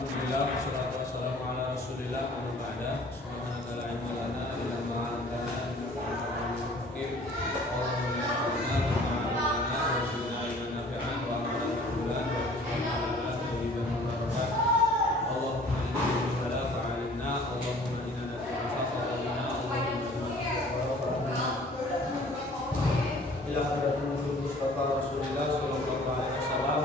Alhamdulillah, wassalatu wassalamu ala Rasulillah, amma ba'da. Subhanaka la ilma lana illa ma 'allamtana innaka antal alimul hakim. Allahumma inna nas'aluka wa zidna ilman nafi'an wa amalan maqbulan wa rizqan halalan thayyiban mubarakan. Allahumma inna nas'aluka fa'alimna, Allahumma inna nas'aluka fa'alimna, Allahumma inna ila hadratil Mustafa Rasulillah sallallahu alaihi wasallam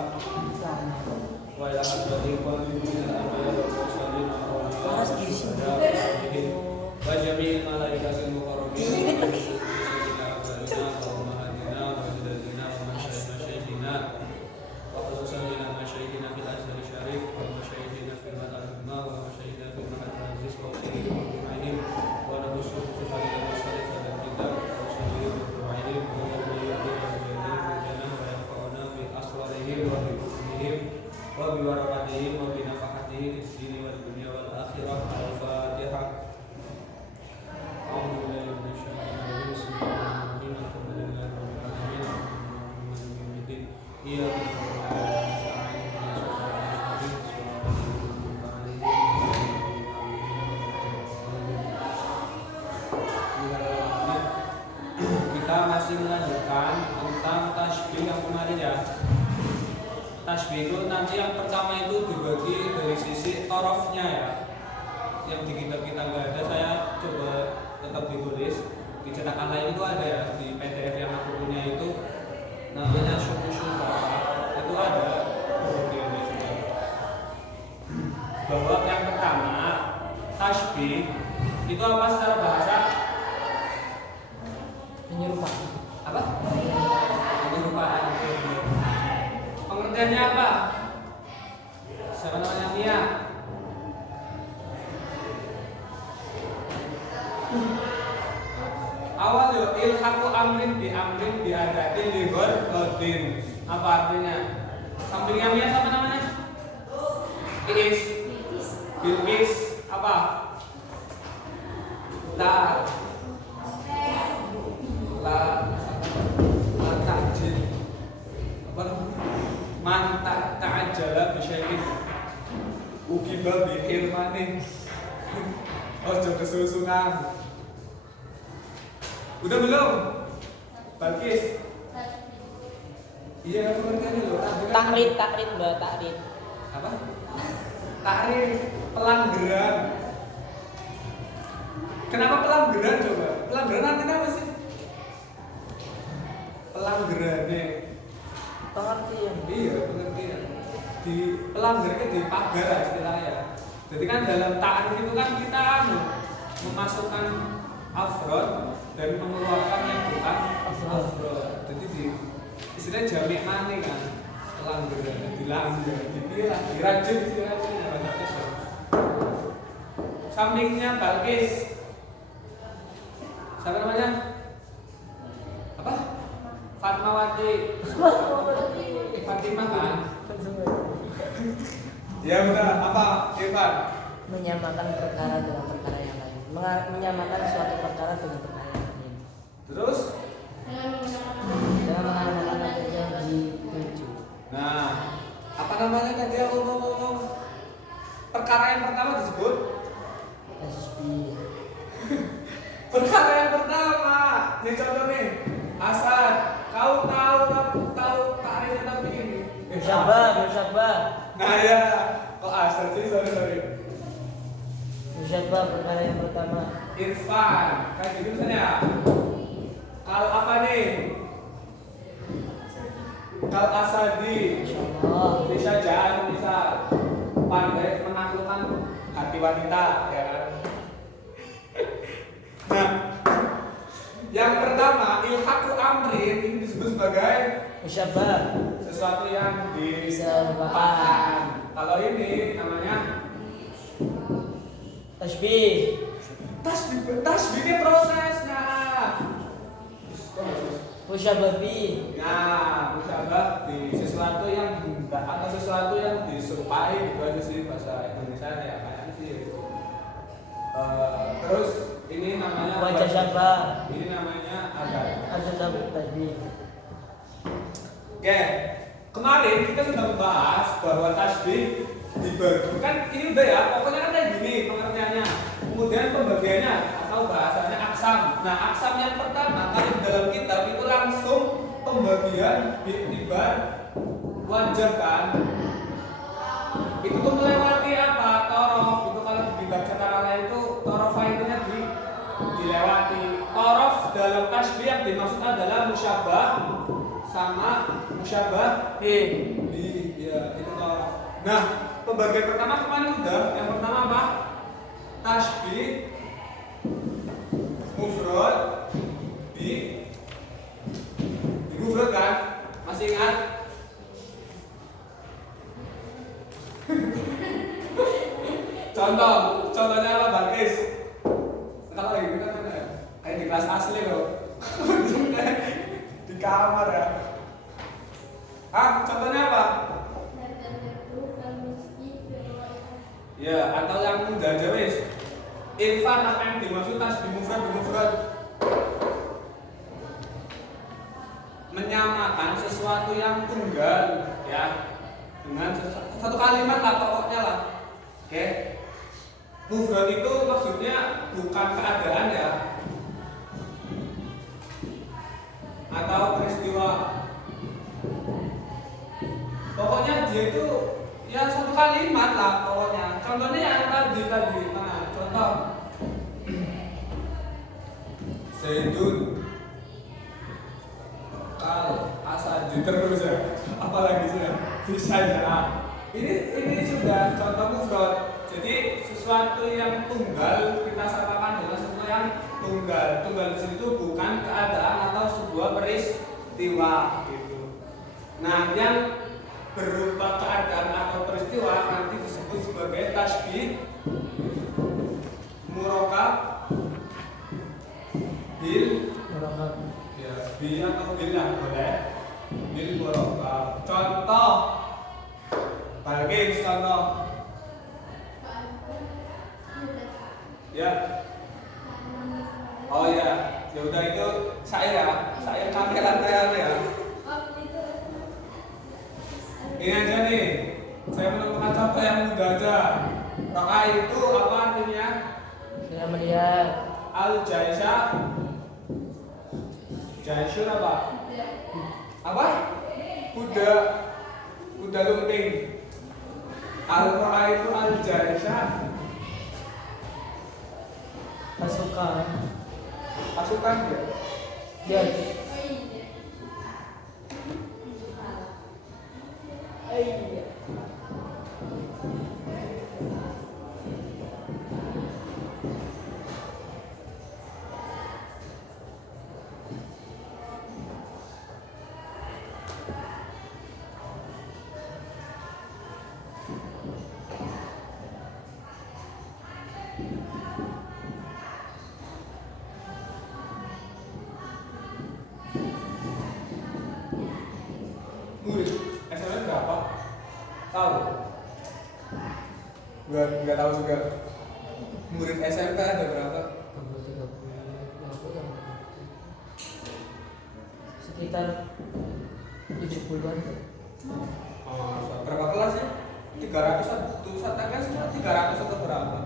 wa ila hadratil qawmin al-anbiya wal mursalin wa jami'il malaikatil muqarrabin Allahumma hadina wa hadina wa masyayikhina wa khususan ila masyayikhina fil azhar syarif wa masyayikhina fil madinah wa masyayikhina fil mahad aziz wa ummihim wa nabusu khususan ila masyayikh dan kitab wa sayyid al-ru'ayyim wa wa biwarakatihim wa binafahatihim fid dini wal dunya wal akhirah. Al-Fatihah. A'udzu billahi minasy syaithanir rajim. Bismillahirrahmanirrahim. Alhamdulillahi rabbil alamin. Arrahmanirrahim. Iyyaka na'budu wa iyyaka nasta'in. Kita masih melanjutkan tentang tasbih yang kemarin ya. Tasbih itu nanti yang pertama itu dibagi dari sisi torofnya ya. Yang di kitab kita nggak ada, saya coba tetap ditulis. Di cetakan lain itu ada ya, di PDF yang aku punya itu namanya syukur-syukur. Itu ada bahwa yang pertama tasbih itu apa secara bahasa? Penyerupaan. Apa? Penyerupaan. Pengertiannya apa? Siapa namanya Mia? Awal yo ilhaqu amrin bi adatin li ghadin. Apa artinya? Sampingnya Mia siapa namanya? Bilqis. Bilqis apa? Takjil. Apa namanya? Mantak ta'ajala bisyai'in ukiba bihirmanin. Ojo kesusunan. Udah belum? Balkis? Iya, pengertiannya loh. Takrid mbak, takrid. Apa? Takrid, pelanggaran. Kenapa pelanggaran coba? Pelanggaran artinya apa sih? Pelanggarannya Pengertian. iya, pengertian. Di pelanggarnya di pagar lah istilahnya. Jadi kan dalam ta'arif itu kan kita memasukkan afrod dan mengeluarkan yang bukan afrod. Jadi di istilahnya jamek mane kan pelanggaran, dilanggar, dipilah, dirajin istilahnya. Sampingnya Balkis. Siapa namanya? Apa? Fatmawati. Fatimah kan? Ya benar. Apa? Irfan? Menyamakan perkara dengan perkara yang lain. Menyamakan suatu perkara dengan perkara yang lain. Terus? Dengan mengamalkan apa yang dituju. Nah, apa namanya tadi aku ngomong? Perkara yang pertama disebut Tasbih. perkara yang pertama. Ini contoh nih. Hasan, kau tahu tarifnya tapi ini. Musyabah. Nah ya, kok Hasan sih? Sorry. Musyabah perkara yang pertama. Irfan, kayak gitu misalnya. Kal apa nih? Kal Asadi. Insyaallah. Bisa jangan bisa pandai menaklukkan hati wanita, ya kan? Nah, yang pertama ilhaqu amrin ini disebut sebagai Musyabah. sesuatu yang Bisa merupakan. dilupakan. Kalau ini namanya Tasbih. tasbih ini prosesnya. Musyabah bi. Nah, musyabah di sesuatu yang atau sesuatu yang diserupai gitu aja sih bahasa Indonesia ya kayak sih. Terus ini namanya Wajah syabah. Ini namanya adat. Ada tasbih. Oke, kemarin kita sudah membahas bahwa tasbih dibagi kan ini udah ya, pokoknya kan kayak gini pengertiannya. Kemudian pembagiannya atau bahasanya aksam. Nah, aksam yang pertama kalau di dalam kitab itu langsung pembagian bi'tibar wajar kan. Itu tuh melewati apa? Torof. Itu kalau dibaca cara lain itu torofa itunya dilewati. Torof dalam tasbih yang dimaksud adalah musyabah sama musyabahin. Ya, itu torof. Nah, pembagian pertama kemarin udah. Yang pertama apa? Tasbih mufrad di mufrad kan? Masih ingat? Contohnya apa, Barkis? Kalau lagi kita kan kayak di kelas asli loh. Di kamar ya. Contohnya apa? Ya, atau yang mudah aja wis. Irfan apa yang dimaksud tasbih mufrad? Menyamakan sesuatu yang tunggal ya dengan satu kalimat lah pokoknya lah. Oke. Mufrad itu maksudnya bukan keadaan ya, atau peristiwa. Pokoknya dia itu ya satu kalimat lah pokoknya. Contohnya yang tadi mana? Contoh Zaidun kal asadi terus ya. Apalagi saya bisa ya. Ini sudah contoh mufrad. Jadi sesuatu yang tunggal kita samakan dengan sesuatu yang tunggal. Tunggal di situ bukan keadaan atau sebuah peristiwa gitu. Nah, yang berupa keadaan atau peristiwa nanti disebut sebagai tasbih murakab bil ya bil atau bil lah boleh bil murakab. Contoh bagi contoh ya. Oh ya, ya udah itu saya kami lantai ya. Ini aja nih, saya menemukan contoh yang mudah aja. Roka itu apa artinya? Saya melihat. Al-Jaisha Jaishun apa? Apa? Kuda lumping. Al-Roka itu Al-Jaisha pasukan ya? Ya. Murid SMA berapa? Tahu? Nggak tahu juga. Murid SMK ada berapa? Sekitar 70-an. Berapa kelas ya? 300 kan 300 atau berapa?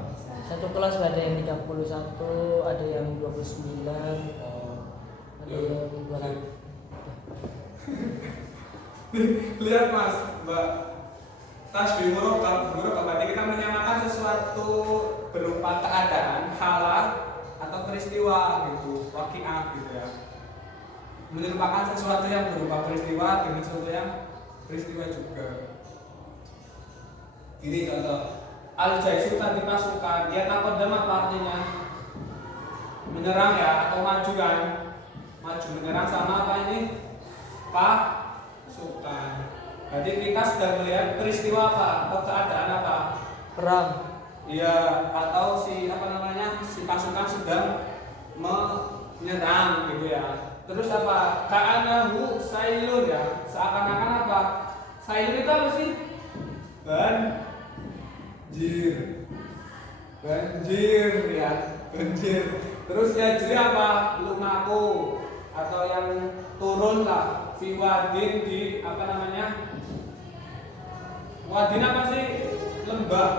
Satu kelas ada yang 31, ada yang 29, ada yang 200. Lihat Mas, Mbak. Tasbih murakab berarti kita menyamakan sesuatu berupa keadaan, halah atau peristiwa gitu, waqi'ah gitu ya. Menyerupakan sesuatu yang berupa peristiwa dengan sesuatu yang peristiwa juga. Ini contoh. Al-Jaisu tadi pasukan, dia taqaddam apa artinya? Menyerang ya atau maju kan? Maju menyerang sama apa ini? Pasukan. Jadi kita sedang melihat peristiwa apa atau keadaan apa? Perang. Iya, atau si pasukan sedang menyerang gitu ya. Terus apa? Ka'anahu sailun ya. Seakan-akan apa? Sailun itu apa sih? Banjir ya. Banjir. Terus ya jadi apa? Lumaku atau yang turun lah. Fi wadin di apa namanya? Wadin apa sih? lembah.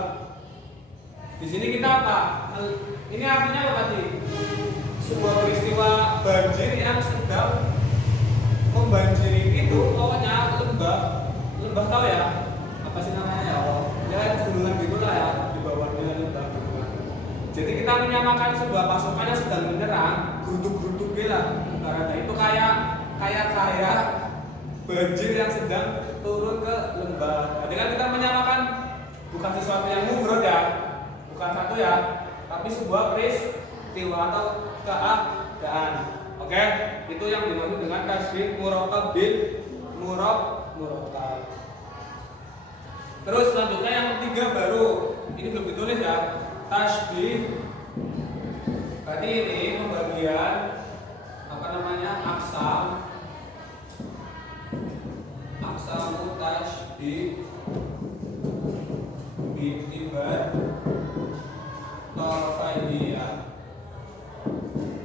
Di sini kita apa? Ini artinya apa tadi? Sebuah peristiwa banjir yang sedang membanjiri itu pokoknya lembah tahu ya? Apa sih namanya ya? Ya gunungan gitulah ya, di bawahnya lembah gunungan. Jadi kita menyamakan sebuah pasukan yang sedang menyerang, geruduk-geruduk gila. Karena itu kayak banjir yang sedang turun ke lembah. Jadi kan kita menyamakan bukan sesuatu yang mufrad ya, bukan satu ya, tapi sebuah peristiwa atau keadaan. Oke, itu yang dimaksud dengan tasbih murakkab bil murakkab. Terus selanjutnya yang ketiga baru ini belum ditulis ya, tasbih. Berarti ini pembagian apa namanya aksamu tasbih bitibar torofaidiyah.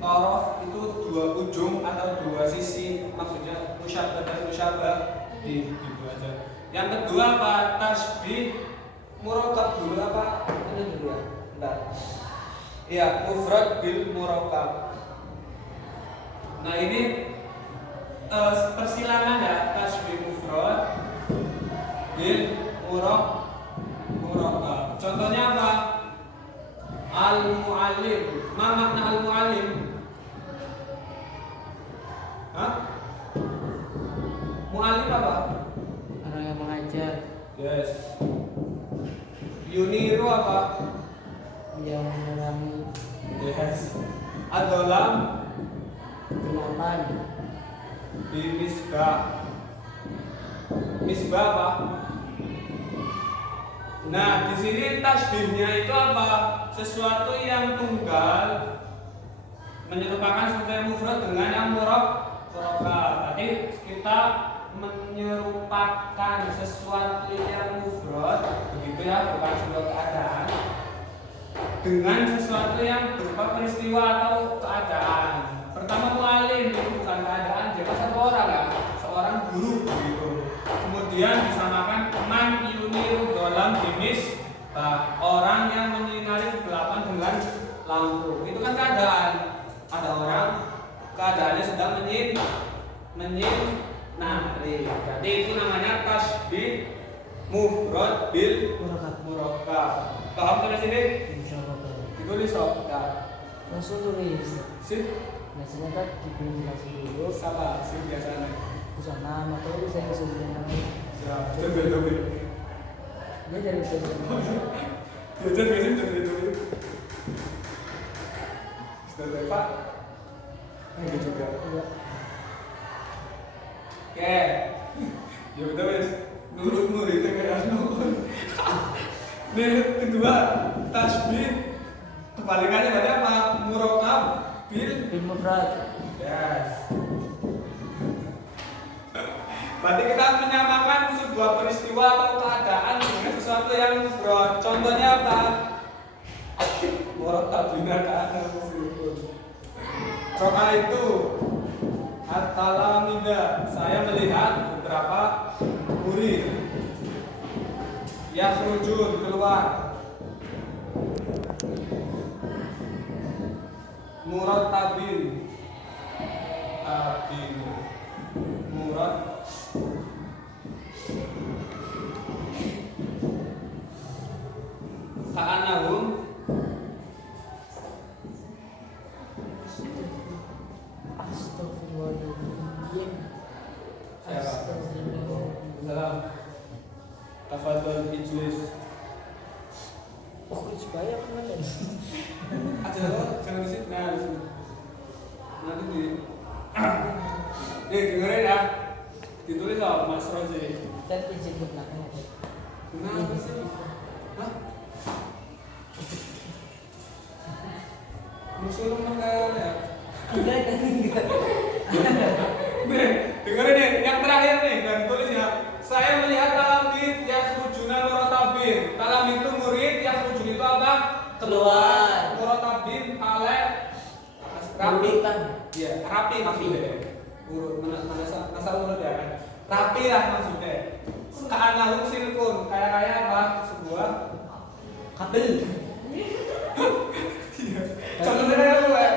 Torof itu dua ujung atau dua sisi, maksudnya musyabah dan musyabah di gitu aja. Yang kedua apa? Tasbih murakkab dulu apa? Ini dulu ya. Bentar. Iya, mufrad bil murakkab. Nah, ini persilangan ya, tasbih mufrad bil murakkab. Contohnya apa? Al-muallim. Ma makna al-muallim? Hah? Muallim apa? Orang yang mengajar. Yes. Yuniru apa? Yang menerangi. Yes. Ad-dhalam Kegelapan. Misbah. Misbah apa? Nah, di sini tasbihnya itu apa? Sesuatu yang tunggal menyerupakan sesuatu yang mufrad dengan yang murakkab. Tadi kita menyerupakan sesuatu yang mufrad, begitu ya, bukan sebuah keadaan, dengan sesuatu yang berupa peristiwa atau keadaan. Pertama mu'alim itu bukan keadaan, jadi satu orang ya, seorang guru begitu. Kemudian disamakan man yuniru dalam dimis, orang yang menyinari kegelapan dengan lampu. Itu kan keadaan. Ada orang keadaannya sedang menyinari. Jadi itu namanya tasbih mufrad bil murakkab. Paham sampai sini? Insyaallah. Ditulis sob. Ya. Langsung tulis. Sip. Biasanya kan dijelasin dulu. Salah sip biasanya. Bisa nama tuh saya bisa bilang. Siap. Coba. Dia dari bisa bilang. Belajar biasanya coba. Sudah Pak. Ini juga. Iya. Oke. Ya udah wes. Nurut muridnya kayak nukun. Nih kedua tasbih kebalikannya berarti apa? Murakkab bil mufrad. yes. Berarti kita menyamakan sebuah peristiwa atau keadaan dengan sesuatu yang mufrad. Contohnya apa? Murakkab binatang meskipun. Roka itu at-talamida, saya melihat beberapa murid yakhrujun keluar. Murattabin murad ka'annahum Astagfirullahaladzim. Siapa? Astagfirullahaladzim. dalam tafadhol ijlis. Oh, supaya kemana? Ada jangan di sini. Nah, di sini. Nanti di dengerin ya. Ditulis sama Mas Rozi. Dan izin ke belakang aja. Kenapa sih? Hah? Musuh mengenal ya. Enggak kan enggak. Nih, dengerin nih, yang terakhir nih, dan tulis ya. Saya melihat talamid yakhrujuna muratabin. Talamid itu murid, yakhrujun itu apa? Keluar. Muratabin rapi. Urutan. Iya, rapi maksudnya. Urut mana urut ya kan. Rapi lah maksudnya. analog silikon. Kayak apa? Sebuah kabel. iya. Contohnya apa, Pak?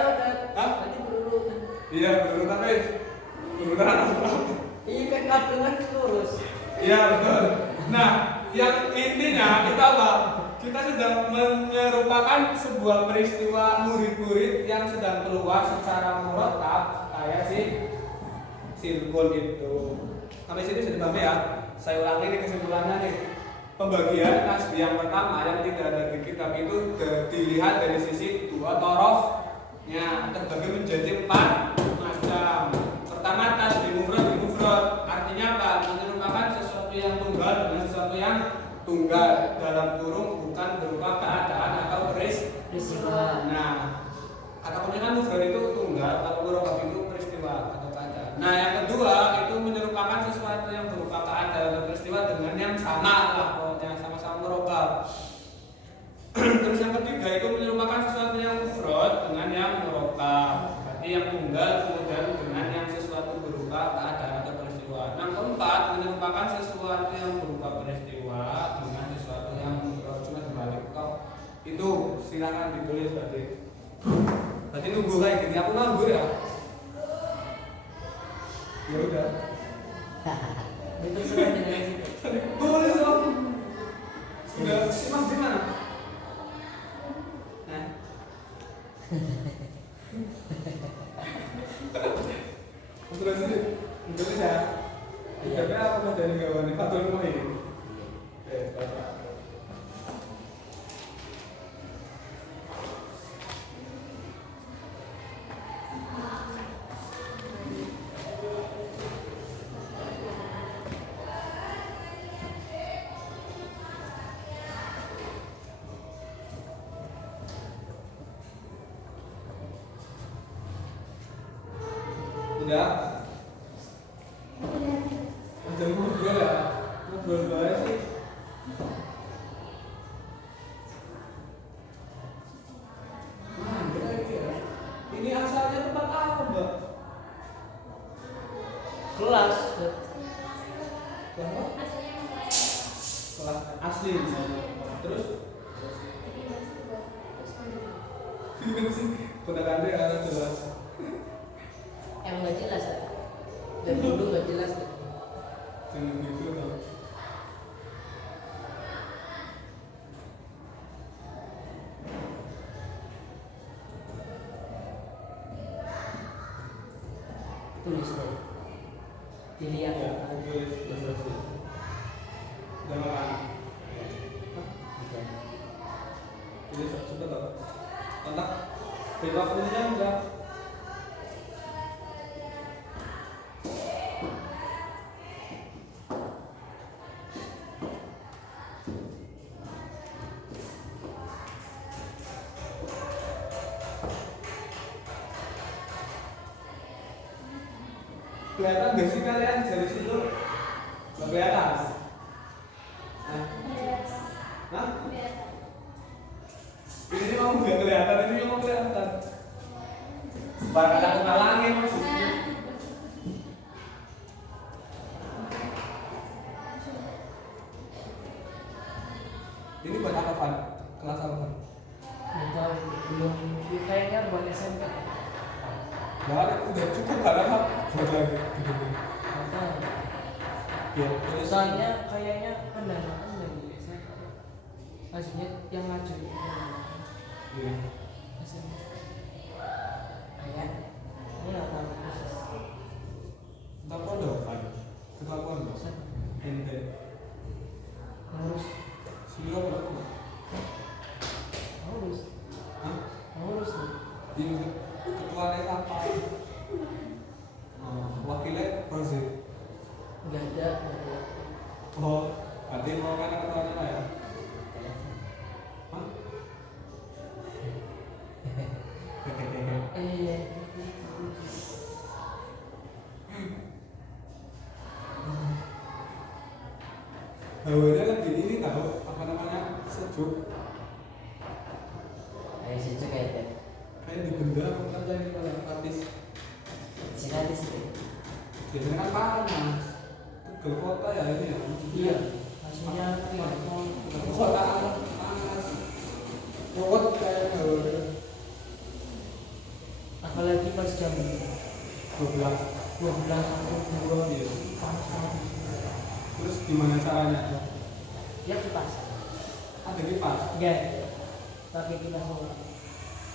Hah? Berarti berurutan. Iya, berurutan, wes. Berurutan apa? Iya kan kabel kan lurus. Iya, betul. Nah, yang intinya kita apa? Kita sedang menyerupakan sebuah peristiwa murid-murid yang sedang keluar secara murakab kayak si silikon itu. Sampai sini sudah paham ya? Saya ulangi nih kesimpulannya nih. Pembagian tasbih yang pertama yang tidak ada di kitab itu dilihat dari sisi dua torofnya, terbagi menjadi 4 macam. Pertama tasbih mufrad, artinya apa? Menyerupakan sesuatu yang tunggal dengan sesuatu yang tunggal dalam kurung bukan berupa keadaan atau peristiwa. Nah, kata kunci kan mufrad itu tunggal, kalau murokab itu peristiwa atau keadaan. Nah, yang kedua itu menyerupakan sesuatu yang berupa keadaan atau peristiwa dengan yang sama lah, yang sama-sama murokab. Terus yang ketiga itu menyerupakan sesuatu yang mufrad dengan yang murokab. Berarti yang tunggal kemudian dengan yang sesuatu berupa keadaan atau peristiwa. Yang keempat menyerupakan sesuatu yang berupa peristiwa dengan sesuatu yang mufrad. Cuma dibalik kok. Itu silakan ditulis berarti. Berarti nunggu kayak gini, aku nganggur ya. Ya udah. Itu sudah dengan situ. Boleh dong. Udah, Mas gimana? Nah. Terus ini Indonesia. Tapi apa mau dari kawan Fatul Muin? Bapak. Udah? Udah ngobrol ya? Ngobrol banget sih. Mana lagi ya? Ini asalnya tempat apa, Mbak? Kelas. Kelas kelas asli misalnya. Terus? Gimana sih? Penekannya harus jelas. Emang nggak jelas ya? Dari dulu nggak jelas. Jangan gitu dong. Tulis deh. Dilihat. Ya, tulis. Jangan. Tulis cepet dong. Kontak. Bebas punya enggak? Kelihatan gak sih kalian dari situ? Gak kelihatan? Hah? Ini mau gak kelihatan, ini mau kelihatan. Barang aku ngalangin maksudnya. Ini buat apa, Pan? Kelas apa, Pan? Enggak, belum. Kayaknya buat SMP. Nah, udah cukup karena apa? Buat lagi. Atau Ya, soalnya kayaknya pendanaan dari SMP. Maksudnya yang maju. Iya. SMP. Kayak ini nggak tahu persis. Entah pondok, Pan. Ketua pondok. Ente. Ngurus, Silo berapa? ngurus, Hah? ngurus nih. Iya. Ketuanya apa? Wakilnya Persi. Nggak ada. Oh, berarti mau kan ketuanya apa ya? Hah? Hawanya lagi ini tahu apa namanya sejuk. Ayo sih juga ya. Kayak di benda kan jadi paling artis. Sini sih. Biasanya kan panas. ke kota ya ini ya. Iya, hasilnya Kota panas. Ruwet kayaknya. apalagi pas jam 12 atau 2 Iya. panas banget. Terus gimana caranya? Ya kipas. Ada kipas. Ya, pakai kipas semua.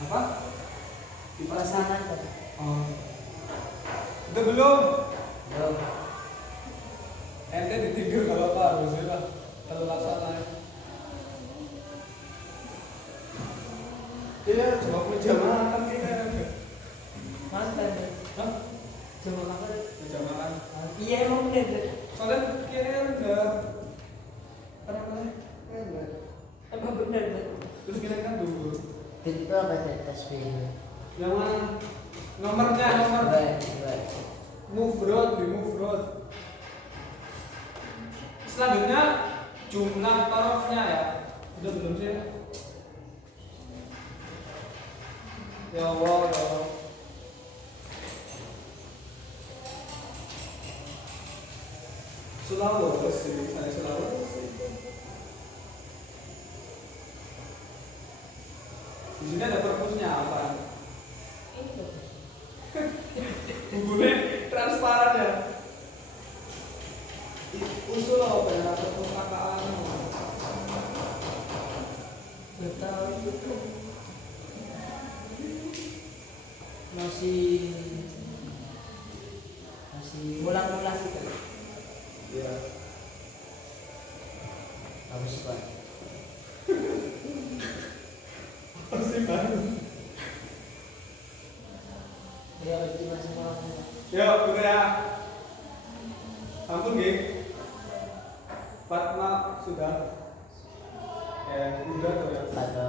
Apa? Kipas. Pasangan tadi. Oh. Udah belum? Belum. Ente ditinggal kalau Pak harusnya lah. Kalau laksana. Iya, coba meja makan kita. Mantan deh. Hah? Coba kapan? Meja makan. Iya emang bener deh. Soalnya kayaknya udah apa namanya? Emang bener deh. Terus kita kan dulu. Itu apa teh tasbih? Yang mana? Nomornya nomor. Baik. Move road, di move road. Selanjutnya jumlah tarofnya ya. Udah belum sih? Ya Allah, ya Allah. Sulawesi, saya Sulawesi. Di sini ada perpusnya apa? Ini bagus. Bumbunya transparan ya. Usul apa ya? Perpustakaan. Betul itu. Masih ulang-ulang gitu. Iya. Bagus banget. Masih baru. Ya cuma semua. Ya, udah ya. Ampun, Gek. Fatma sudah. Udah tuh ya. Ada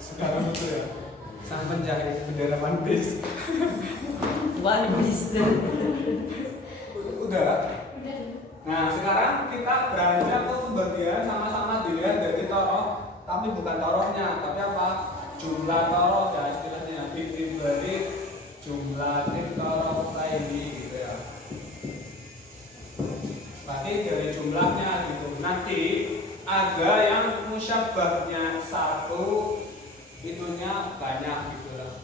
Sekarang itu ya. Sang penjahit bendera One Piece. One Piece. Udah. Nah, sekarang kita beranjak ke pembagian sama-sama dilihat dari toroh, tapi bukan torohnya, tapi apa? Jumlah toroh ya istilahnya. Diberi jumlah toroh ini gitu ya. Berarti dari jumlahnya gitu. Nanti ada yang musyabbahnya satu, itunya banyak gitu lah.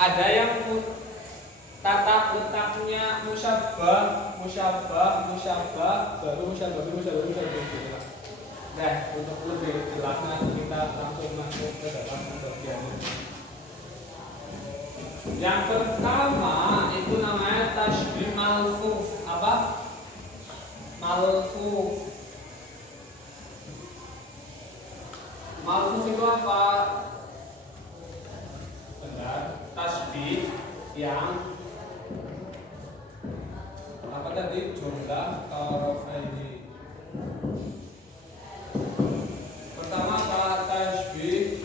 Ada yang tata letaknya musyabbah, baru musyabbah gitu lah. Nah, untuk lebih jelasnya kita langsung masuk ke dalam pembagiannya. Yang pertama itu namanya tasbih malfuf. Apa? Malfuf. Malfuf itu apa? Benar, tasbih yang apa tadi? Jumlah torofaini. Pertama apa? Tasbih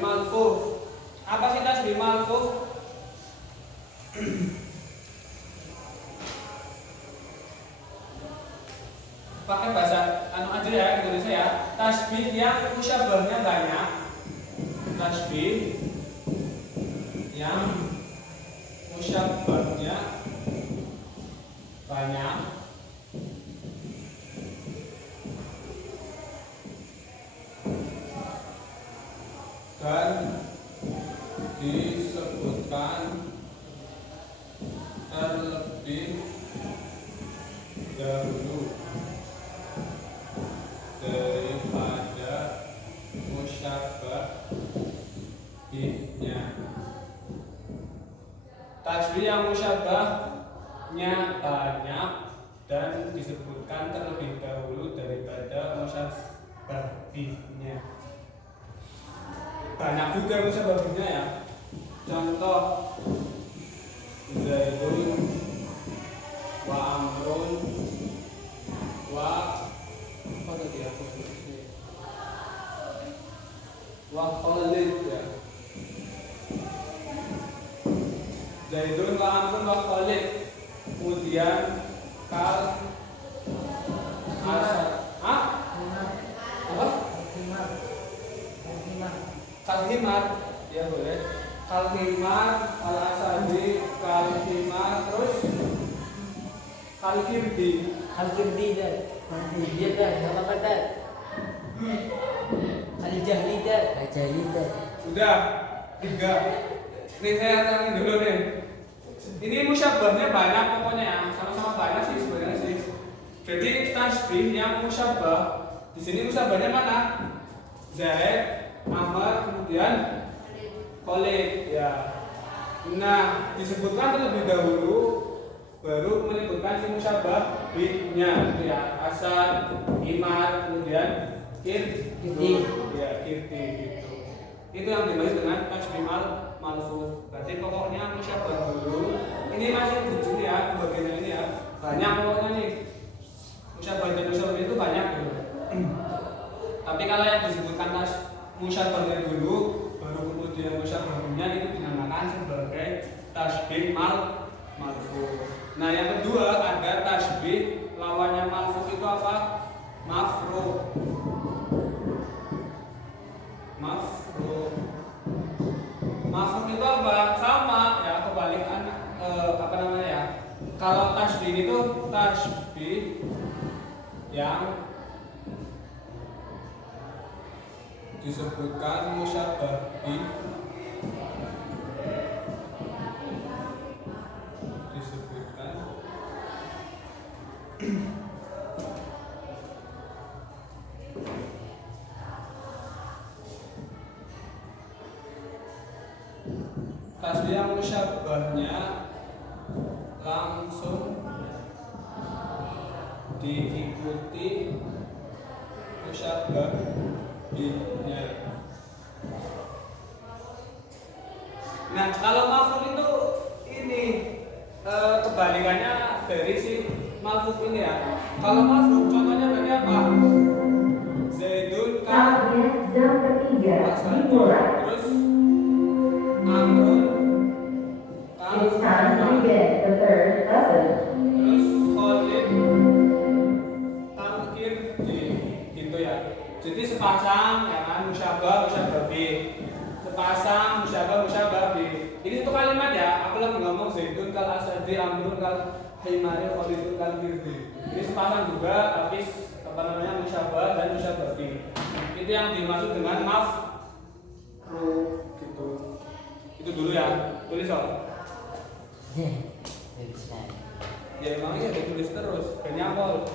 malfuf. Apa sih tasbih malfuf? Pakai bahasa aja ya, Indonesia ya. Tasbih yang musyabbahnya banyak. Tasbih yang musyabbahnya banyak. Dan disebutkan terlebih dahulu daripada musyabbahnya. Tasbih yang musyabbahnya banyak dan disebutkan terlebih dahulu daripada musyabbahnya. Banyak juga musyabbahnya ya. Contoh Zaidun wa Amrun wa apa tadi aku sebutnya? Wa Khalid ya. Zaidun wa Amrun wa Khalid. Kemudian Kal Asad. Hah? Apa? Kalhimar, ya boleh. Kalhimar, al asadi, kalhimar, terus kalkirdi. Al-Firdi dan dia dan apa kata Al-Jahli dan Udah, 3. Nih saya tanya dulu nih. Ini musyabahnya banyak pokoknya ya, sama-sama banyak sih sebenarnya sih. Jadi tasbih yang musyabah di sini musyabahnya mana? Zaid, Amr, kemudian Khalid ya. Nah, disebutkan terlebih dahulu baru menyebutkan si musyabah bi-nya gitu ya. Asad, Imar, kemudian Kirti. Ya, kirti gitu. Itu yang dimaksud dengan tasbih al-malfuz. Berarti pokoknya musyabah dulu. Ini masih tujuh ya, bagian ini ya. Banyak pokoknya nih. Musyabah dan musyabah itu banyak dulu. Tapi kalau yang disebutkan musyabahnya dulu, baru kemudian musyabahnya itu dinamakan sebagai tasbih malfuz. Nah, yang kedua ada tasbih lawannya malfuz itu apa? Mafruq. Mafruq itu apa? Sama ya, kebalikan apa namanya ya? Kalau tasbih itu tasbih yang disebutkan musyabah disebutkan tasbih yang musyabahnya langsung diikuti musyabah bi-nya. Nah, kalau mafruq itu ini kebalikannya dari si malfuz ini ya. Kalau mafruq contohnya berarti apa? Zaidun kan jam ketiga dimulai. terus Amrun It's time to begin the third lesson. terus Khalid Tamkir gitu ya. Jadi sepasang ya kan, musyabah bi. Sepasang musyabah bi. Ini satu kalimat ya. Aku lagi ngomong Zaidun kal asadi, Amrun kal himari, Khalidun kal kirdi. Ini sepasang juga tapi apa namanya musyabah dan musyabah bi. Itu yang dimaksud dengan mafruq gitu. Itu dulu ya. Tulis soal. Ya emangnya ditulis terus, gak nyambol.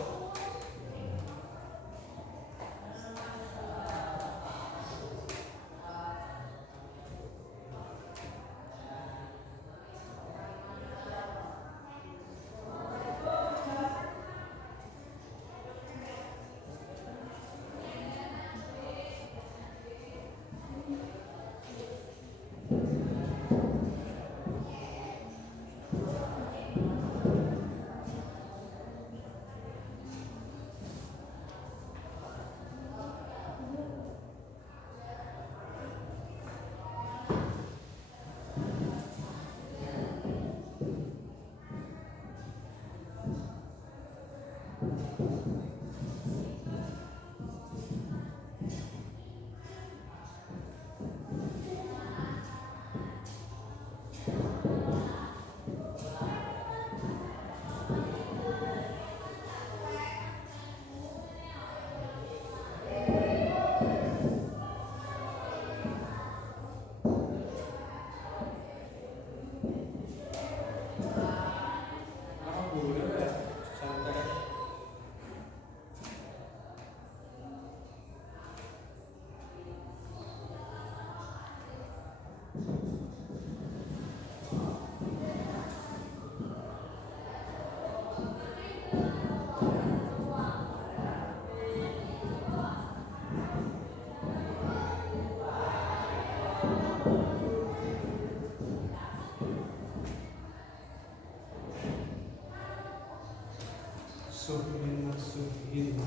Subhin.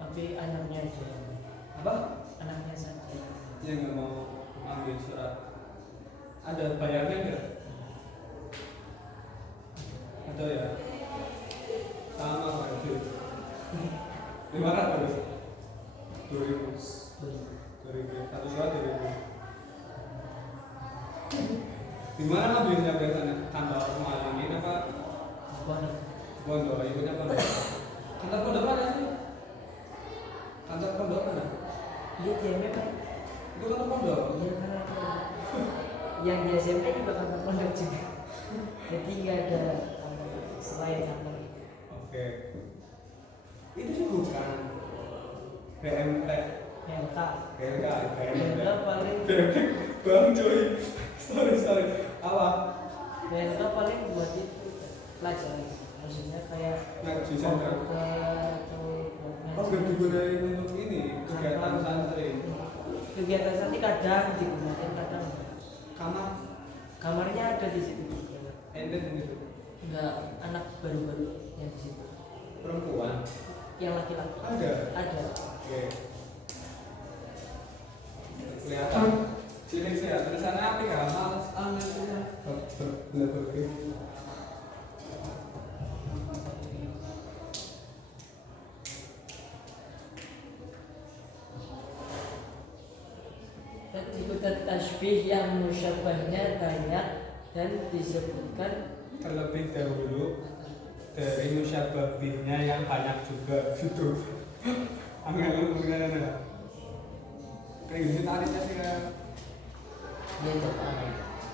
tapi anaknya aja. apa? Anaknya saja. Yang nggak mau ambil surat. Ada bayarnya nggak? Ada ya? Sama berarti. 500. 2000. 2000. Satu surat 2000. Di mana ambilnya biasanya? Kantor Muallimin apa? Pondok, ikutnya pondok. Kantor pondok mana sih? Kantor pondok mana? Iya dia kan. Itu kantor pondok. Iya kan. Yang di SMP juga kantor pondok juga. Jadi nggak ada selain kantor. Oke. Itu sih bukan BMT. BMK. BMK. BMK paling. BMT. Bang Joy. Sorry. Apa? BMK paling buat itu pelajaran. Maksudnya kayak Ngaji center. atau Oh, gak digunain untuk ini kegiatan santri. Kegiatan santri kadang digunakan, kadang enggak. Kamarnya ada di situ juga. Enten gitu. Enggak, anak baru-baru yang di situ. Perempuan. Yang laki-laki. Ada. Oke. Kelihatan. Sini ya, tulisannya apa ya? Males ambilnya. Bener. Ikutan tasbih yang musyabahnya banyak dan disebutkan Terlebih dahulu dari musyabah bihnya yang banyak juga gitu. Angel gimana? Kayak gitu tariknya sih ya. dia tertarik.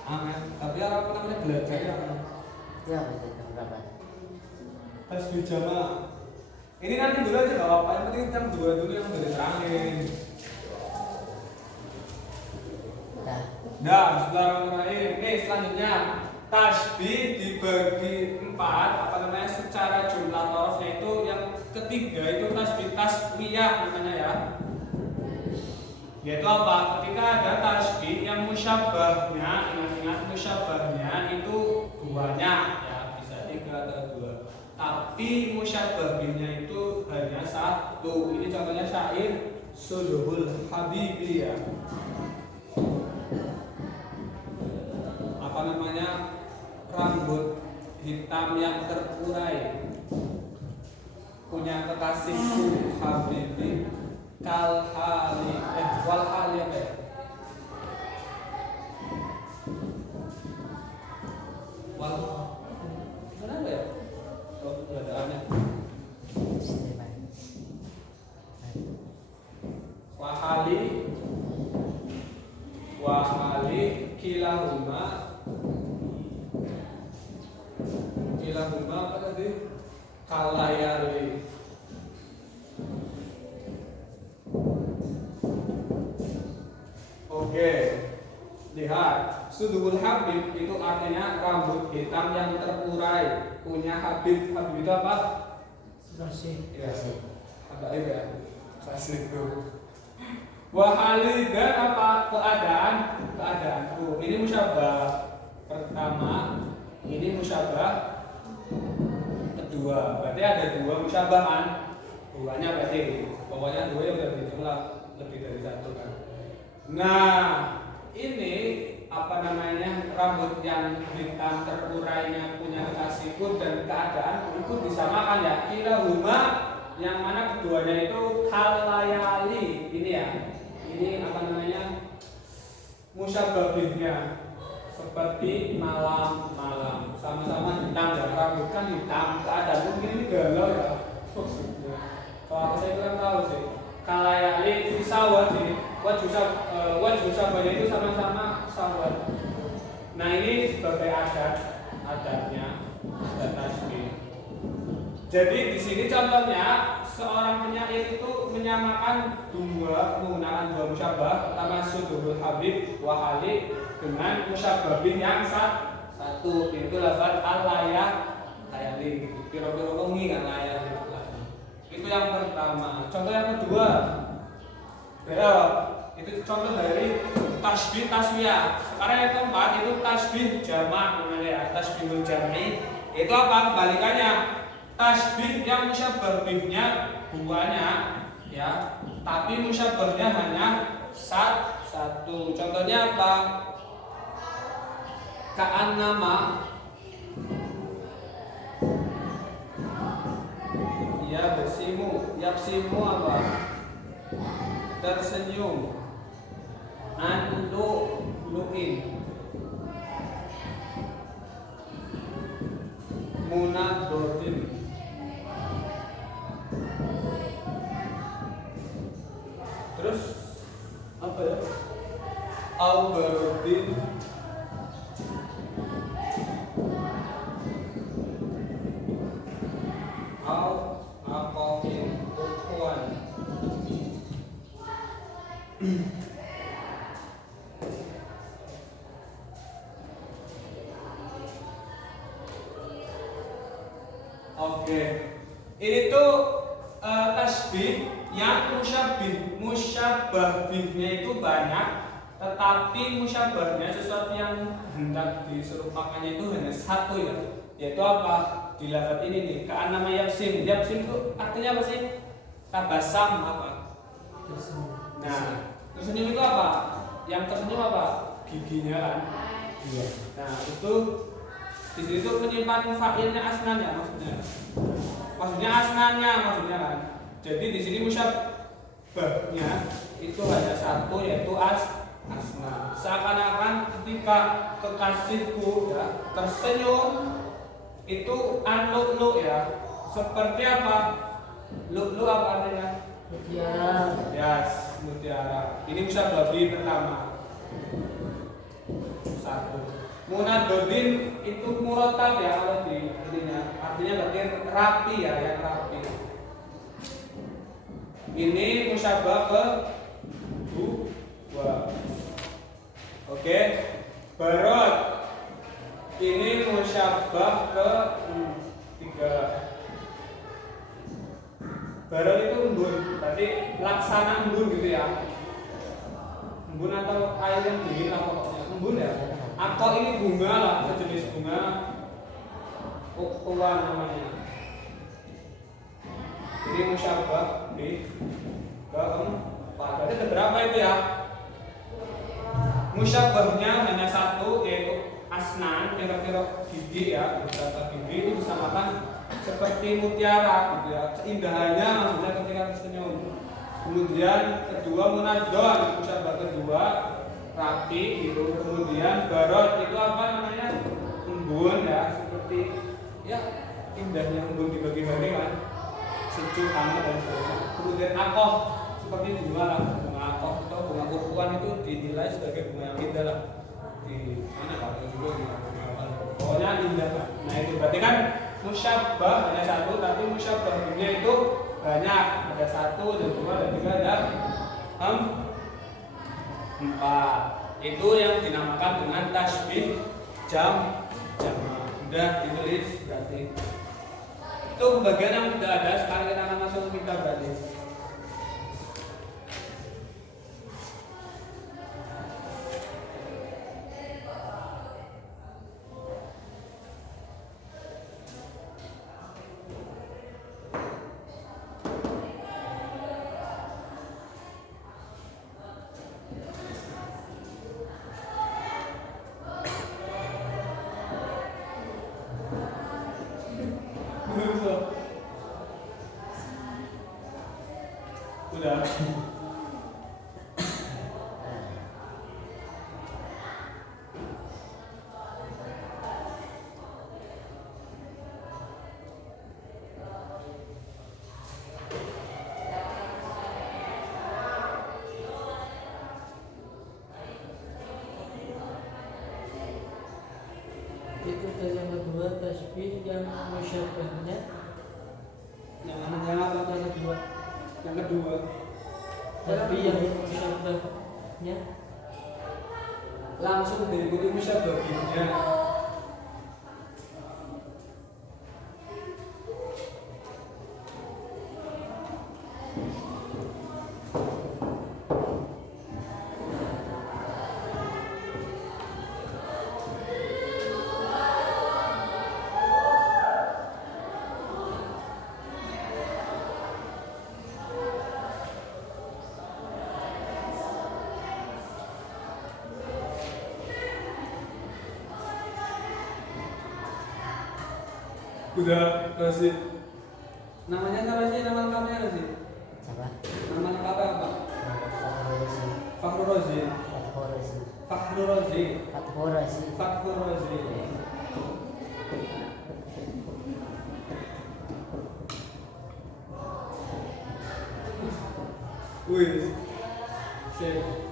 Angel. Tapi apa namanya belajar ya? Itu apa itu berapa? Tasbih jamaah. Ini nanti dulu aja nggak apa-apa. Yang penting jam 2 dulu yang udah diterangin. Nah, bismillahirrahmanirrahim. Nih selanjutnya tasbih dibagi 4 secara jumlah torofnya itu yang ketiga itu tasbih taswiyah namanya ya. Yaitu apa? Ketika ada tasbih yang musyabahnya, ingat-ingat musyabahnya itu duanya ya, bisa 3 atau 2. Tapi musyabahnya itu hanya 1. Ini contohnya syair Suluhul Habibi ya. Rambut hitam yang terurai punya kekasihku Habibi kal hali wal hali apa ya? Wal kenapa ya? Oh, ada wahali kilahuma apa tadi? Kalayali. Oke, lihat Sudul Habib itu artinya rambut hitam yang terurai punya Habib. Habib itu apa? Kasih. Ya, ada ya. Kasih tuh. Wahali dan apa? Keadaanku. Ini musyabah pertama, ini musyabah kedua. Berarti ada 2 musyabahan. Duanya berarti pokoknya 2 yang berarti itulah lebih dari 1 kan. Nah, ini apa namanya? Rambut yang hitam terurainya punya kekasihku dan keadaanku itu disamakan ya. Kila huma yang mana keduanya itu kalayali. Ini ya. Ini apa namanya? Musyabahnya seperti malam-malam sama-sama hitam ya, rambut kan hitam, keadaan mungkin ini galau ya. Kalau saya kurang tahu sih. Kalayali fisawat sih, wajah sabanya itu sama-sama sawat. Nah ini sebagai adatnya, adat tasbih. Jadi di sini contohnya seorang penyair itu menyamakan menggunakan 2 musyabah. Pertama Sudurul Habib Wahali dengan musyababin yang satu itu lafaz al-layah layali. Kira-kira wengi kan layali. Itu yang pertama. Contoh yang kedua, ya, itu contoh dari tasbih taswiyah. Sekarang yang keempat itu tasbih jamak namanya ya, tasbihul jami. Itu apa kebalikannya? tasbih yang musyabbah bihnya banyak ya, tapi musyabbahnya hanya satu. Contohnya apa? Ka'annama ya bersimu, yapsimu apa? Tersenyum. Lu'in munadodin. Terus apa ya? Aubarodin akokin ukuan. Oke, ini tuh tasbih yang musyabbah bihnya itu banyak, tetapi musyabbahnya sesuatu yang hendak diserupakannya itu hanya satu ya, yaitu apa? Di lafaz ini nih, ka'annama yapsim. Yapsim itu artinya apa sih? Tabasam apa? Nah, tersenyum itu apa? Yang tersenyum apa? Giginya kan? Iya. Nah, itu di sini tuh menyimpan fa'ilnya asnanya maksudnya asnanya kan. Jadi di sini musyabbahnya itu hanya satu, yaitu asna. Seakan-akan ketika kekasihku ya tersenyum itu an-lu'lu' ya. Seperti apa? Lu'lu' apa artinya? Mutiara. Yes, mutiara. Ini musyabbah bih pertama. Satu. Munadodin itu murotab ya kalau di ininya, artinya berarti rapi ya, yang rapi. Ini musyabbah kedua. Oke, barot ini musyabbah ketiga. Barot itu embun, berarti laksana embun gitu ya. Embun atau air yang dingin lah pokoknya, embun ya. Atau ini bunga lah, sejenis bunga ukuan namanya. Ini musyabbah di keempat. Berarti ada berapa itu ya? Musyabbahnya hanya satu, yaitu asnan, kira-kira gigi ya, beberapa gigi itu disamakan seperti mutiara gitu ya. Keindahannya maksudnya ketika tersenyum. Kemudian kedua munadon, musyabbah kedua rapi gitu. Kemudian barot itu apa namanya? Embun ya, seperti ya indahnya embun di pagi hari kan, sejuk hangat dan sebagainya. Kemudian akoh seperti bunga lah, bunga akoh atau bunga ukuan itu dinilai sebagai bunga yang indah lah. Di mana kalau juga di pokoknya indah kan. Nah itu berarti kan musyabbah hanya satu, tapi musyabbah dunia itu banyak, ada satu, ada dua, ada tiga, ada empat. Itu yang dinamakan dengan tasbih jam. Udah ditulis berarti. Itu bagian yang sudah ada. Sekarang kita akan masuk ke kitab berarti. Udah. Itu tes yang kedua, tasbih yang musyabbahnya. Yang kedua Tasbih yang musyabbahnya langsung diikuti musyabbah bihnya. Udah Rosi. Namanya apa sih? Nama lengkapnya Rosi? Siapa? Nama lengkapnya apa? Fakhru Rozi. Fakhru Rozi. Fakhru Rozi. Fakhru Rozi. Fakhru Rozi. Fakhru Rozi. Wih. Sip.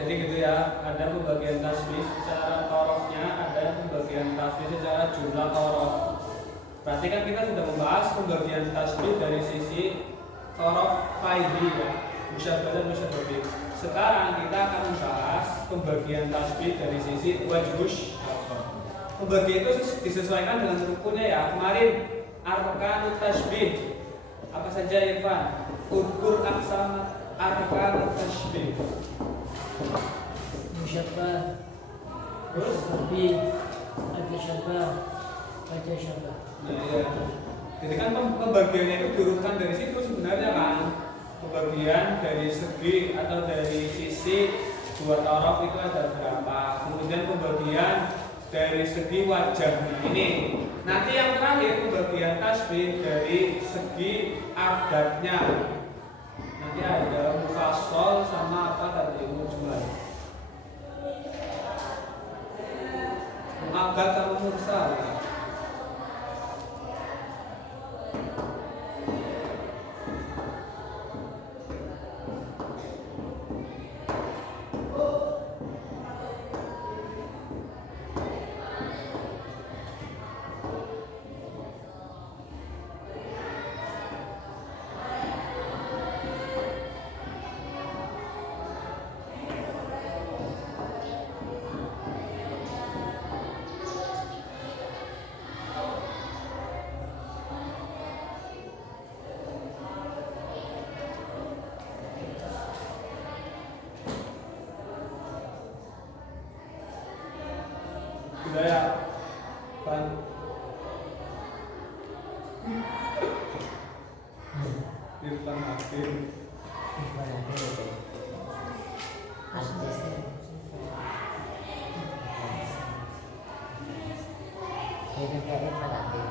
Jadi gitu ya, ada pembagian tasbih secara torofnya, ada pembagian tasbih secara jumlah torof. Berarti kan kita sudah membahas pembagian tasbih dari sisi torof faidi ya, musyabbah dan musyabbah. Sekarang kita akan membahas pembagian tasbih dari sisi wajhush. Pembagian itu disesuaikan dengan rukunnya ya. Kemarin arkanut tasbih apa saja Irfan? Ukur aksam arkanut tasbih. Musyabbah. Terus lebih ada syabah. Baca syabah. Nah, ya. Jadi kan pembagiannya itu diurutkan dari situ sebenarnya kan. Pembagian dari segi atau dari sisi dua torof itu ada berapa. Kemudian pembagian dari segi wajah ini. Nanti yang terakhir pembagian tasbih dari segi adatnya. Nanti ada mufassal sama apa tadi mujmal. Mu'akkad sama mursal. Sudah ya, Pan. Irfan Hakim. Irfan Hakim itu. Artis. Itu kayak Irfan Hakim.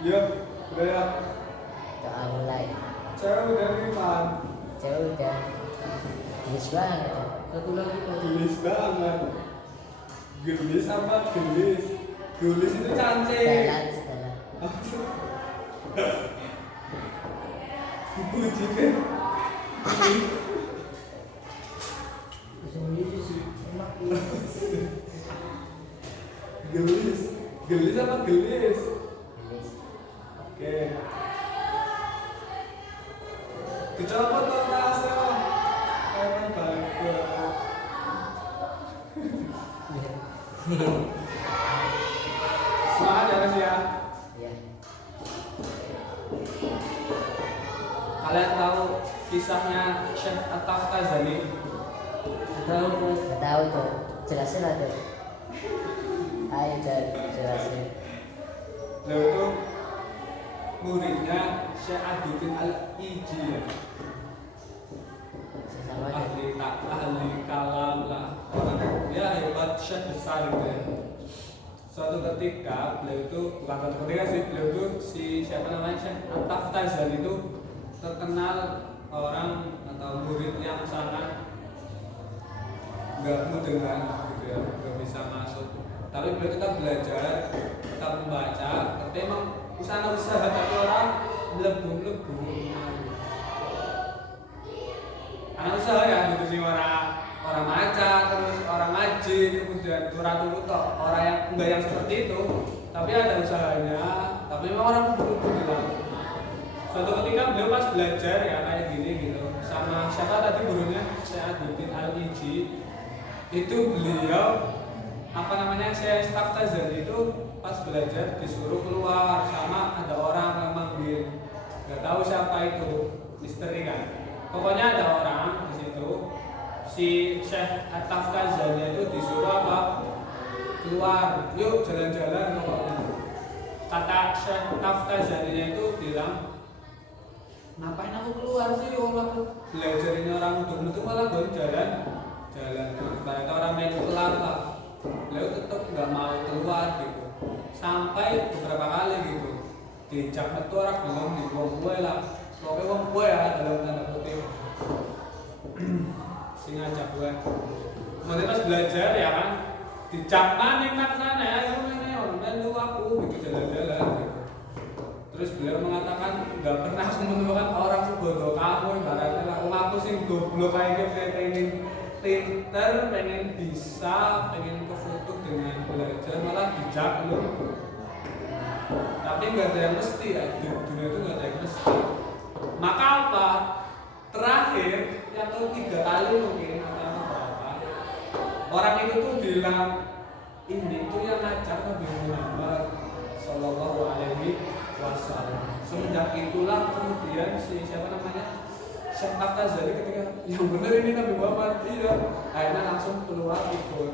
Ya, sudah ya. Doa mulai. Cewek dari Irfan. Jauh udah. Gelis banget. Satu lagi tuh. Gelis banget. Gelis apa gelis? Gelis itu cantik. Setelan. Dipuji kan? Sendiri sih. Emak Gelis. Gelis apa gelis? Gelis. Oke. Dicoba tuh rasa. Kayak balik ke. Semangat ya Mas ya. Iya. Kalian tahu kisahnya Syekh At-Taftazani? Tahu tuh. Tahu tuh. Jelasin lah tuh. Ayo jelasin. Lalu itu muridnya Syekh Aduddin Al-Iji ya. Sama aja. Ahli kalam lah, orang ya hebat, syekh besar gitu ya. Suatu ketika beliau itu, bukan suatu ketika sih, beliau itu siapa namanya, Syekh At-Taftazani itu terkenal orang atau murid yang sangat nggak mudah gitu ya, nggak bisa masuk. Tapi beliau tetap belajar, tetap membaca, tapi emang usaha tapi orang melebu. Anak usaha ya gitu sih, orang maca, terus orang ngaji, kemudian turu toh, orang yang enggak yang seperti itu, tapi ada usahanya, tapi memang orang buru-buru bilang. Suatu ketika beliau pas belajar ya kayak gini gitu, sama siapa tadi gurunya, Syekh Aduddin Al-Iji, itu beliau apa namanya, Syekh Taftazani itu pas belajar disuruh keluar sama ada orang yang manggil, nggak tahu siapa itu, misteri kan. Pokoknya ada orang di situ, si Syekh At-Taftazani itu disuruh apa? keluar, yuk jalan-jalan pokoknya. Kata Syekh Taftazaninya itu bilang, ngapain aku keluar sih, orang aku belajar ini orang itu malah gue jalan. Banyak orang main kelar lah, beliau tetap nggak mau keluar gitu. Sampai beberapa kali gitu, dijak metu orang bilang di wong gue lah, pokoknya wong gue ya dalam tanda kutip. Sing ngajak gue, kemudian pas belajar ya kan, dijak maning nang sana ya, orang lu aku gitu jalan-jalan gitu. Terus beliau mengatakan nggak pernah menemukan orang sebodoh kamu, ibaratnya aku sih goblok kayak pengen pinter, pengen bisa, pengen kefoto dengan belajar malah dijak lu. Tapi nggak ada yang mesti ya, di dunia itu nggak ada yang mesti. Maka apa? Terakhir yang ketiga kali mungkin atau berapa orang itu tuh bilang ini tuh yang ngajak Nabi Muhammad Sallallahu Alaihi Wasallam. Semenjak itulah kemudian siapa namanya Syekh Taftazani ketika yang benar ini Nabi Muhammad, iya, akhirnya langsung keluar ikut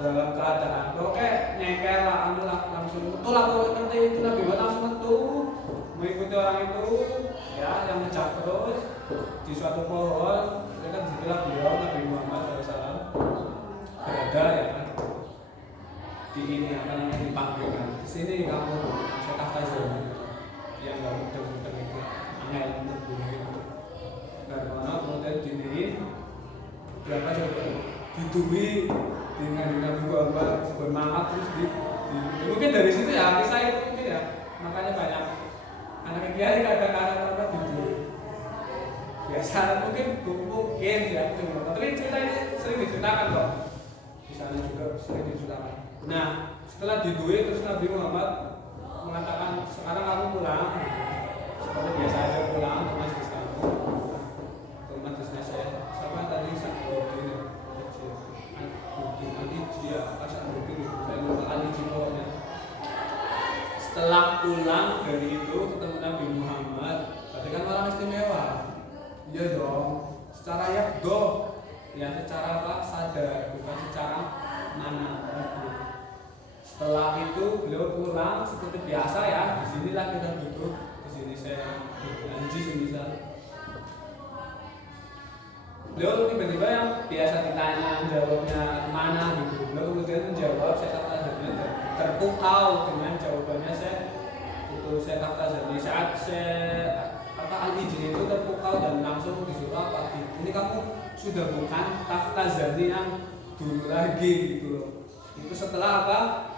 dalam keadaan oke nyeker lah, langsung betul aku ngerti itu Nabi Muhammad langsung metu mengikuti orang itu ya yang ngejak terus di suatu pohon. Ya kan disitulah beliau Nabi Muhammad SAW berada ya kan, di ini apa namanya dipanggilkan di sini kamu Syekh Taftazani yang nggak mudah itu angel membunuh itu karena kemudian diniin berapa coba didui dengan Nabi Muhammad bermanfaat terus mungkin dari situ ya kisah itu mungkin ya, makanya banyak anak kiai kadang-kadang apa didui biasa mungkin ya tapi cerita ini sering diceritakan kok di sana juga sering diceritakan. Nah setelah didui terus Nabi Muhammad mengatakan sekarang kamu pulang seperti biasa aja pulang ke masjid kamu, ke masjidnya saya siapa tadi Sakudin saya lupa Aliji pokoknya. Setelah pulang dari itu ketemu Nabi Muhammad, berarti kan orang istimewa. Iya dong, secara yakdo, ya secara apa sadar, bukan secara mana. Setelah itu beliau pulang seperti biasa ya. Di sinilah kita duduk, di sini saya duduk misal. Beliau tiba-tiba yang biasa ditanya jawabnya mana gitu. Beliau kemudian menjawab saya Taftazani terpukau dengan jawabannya saya Taftazani saat saya Al-Ijri itu terpukau dan langsung disuruh apa? Ini kamu sudah bukan Taftazani yang dulu lagi gitu loh. Itu setelah apa?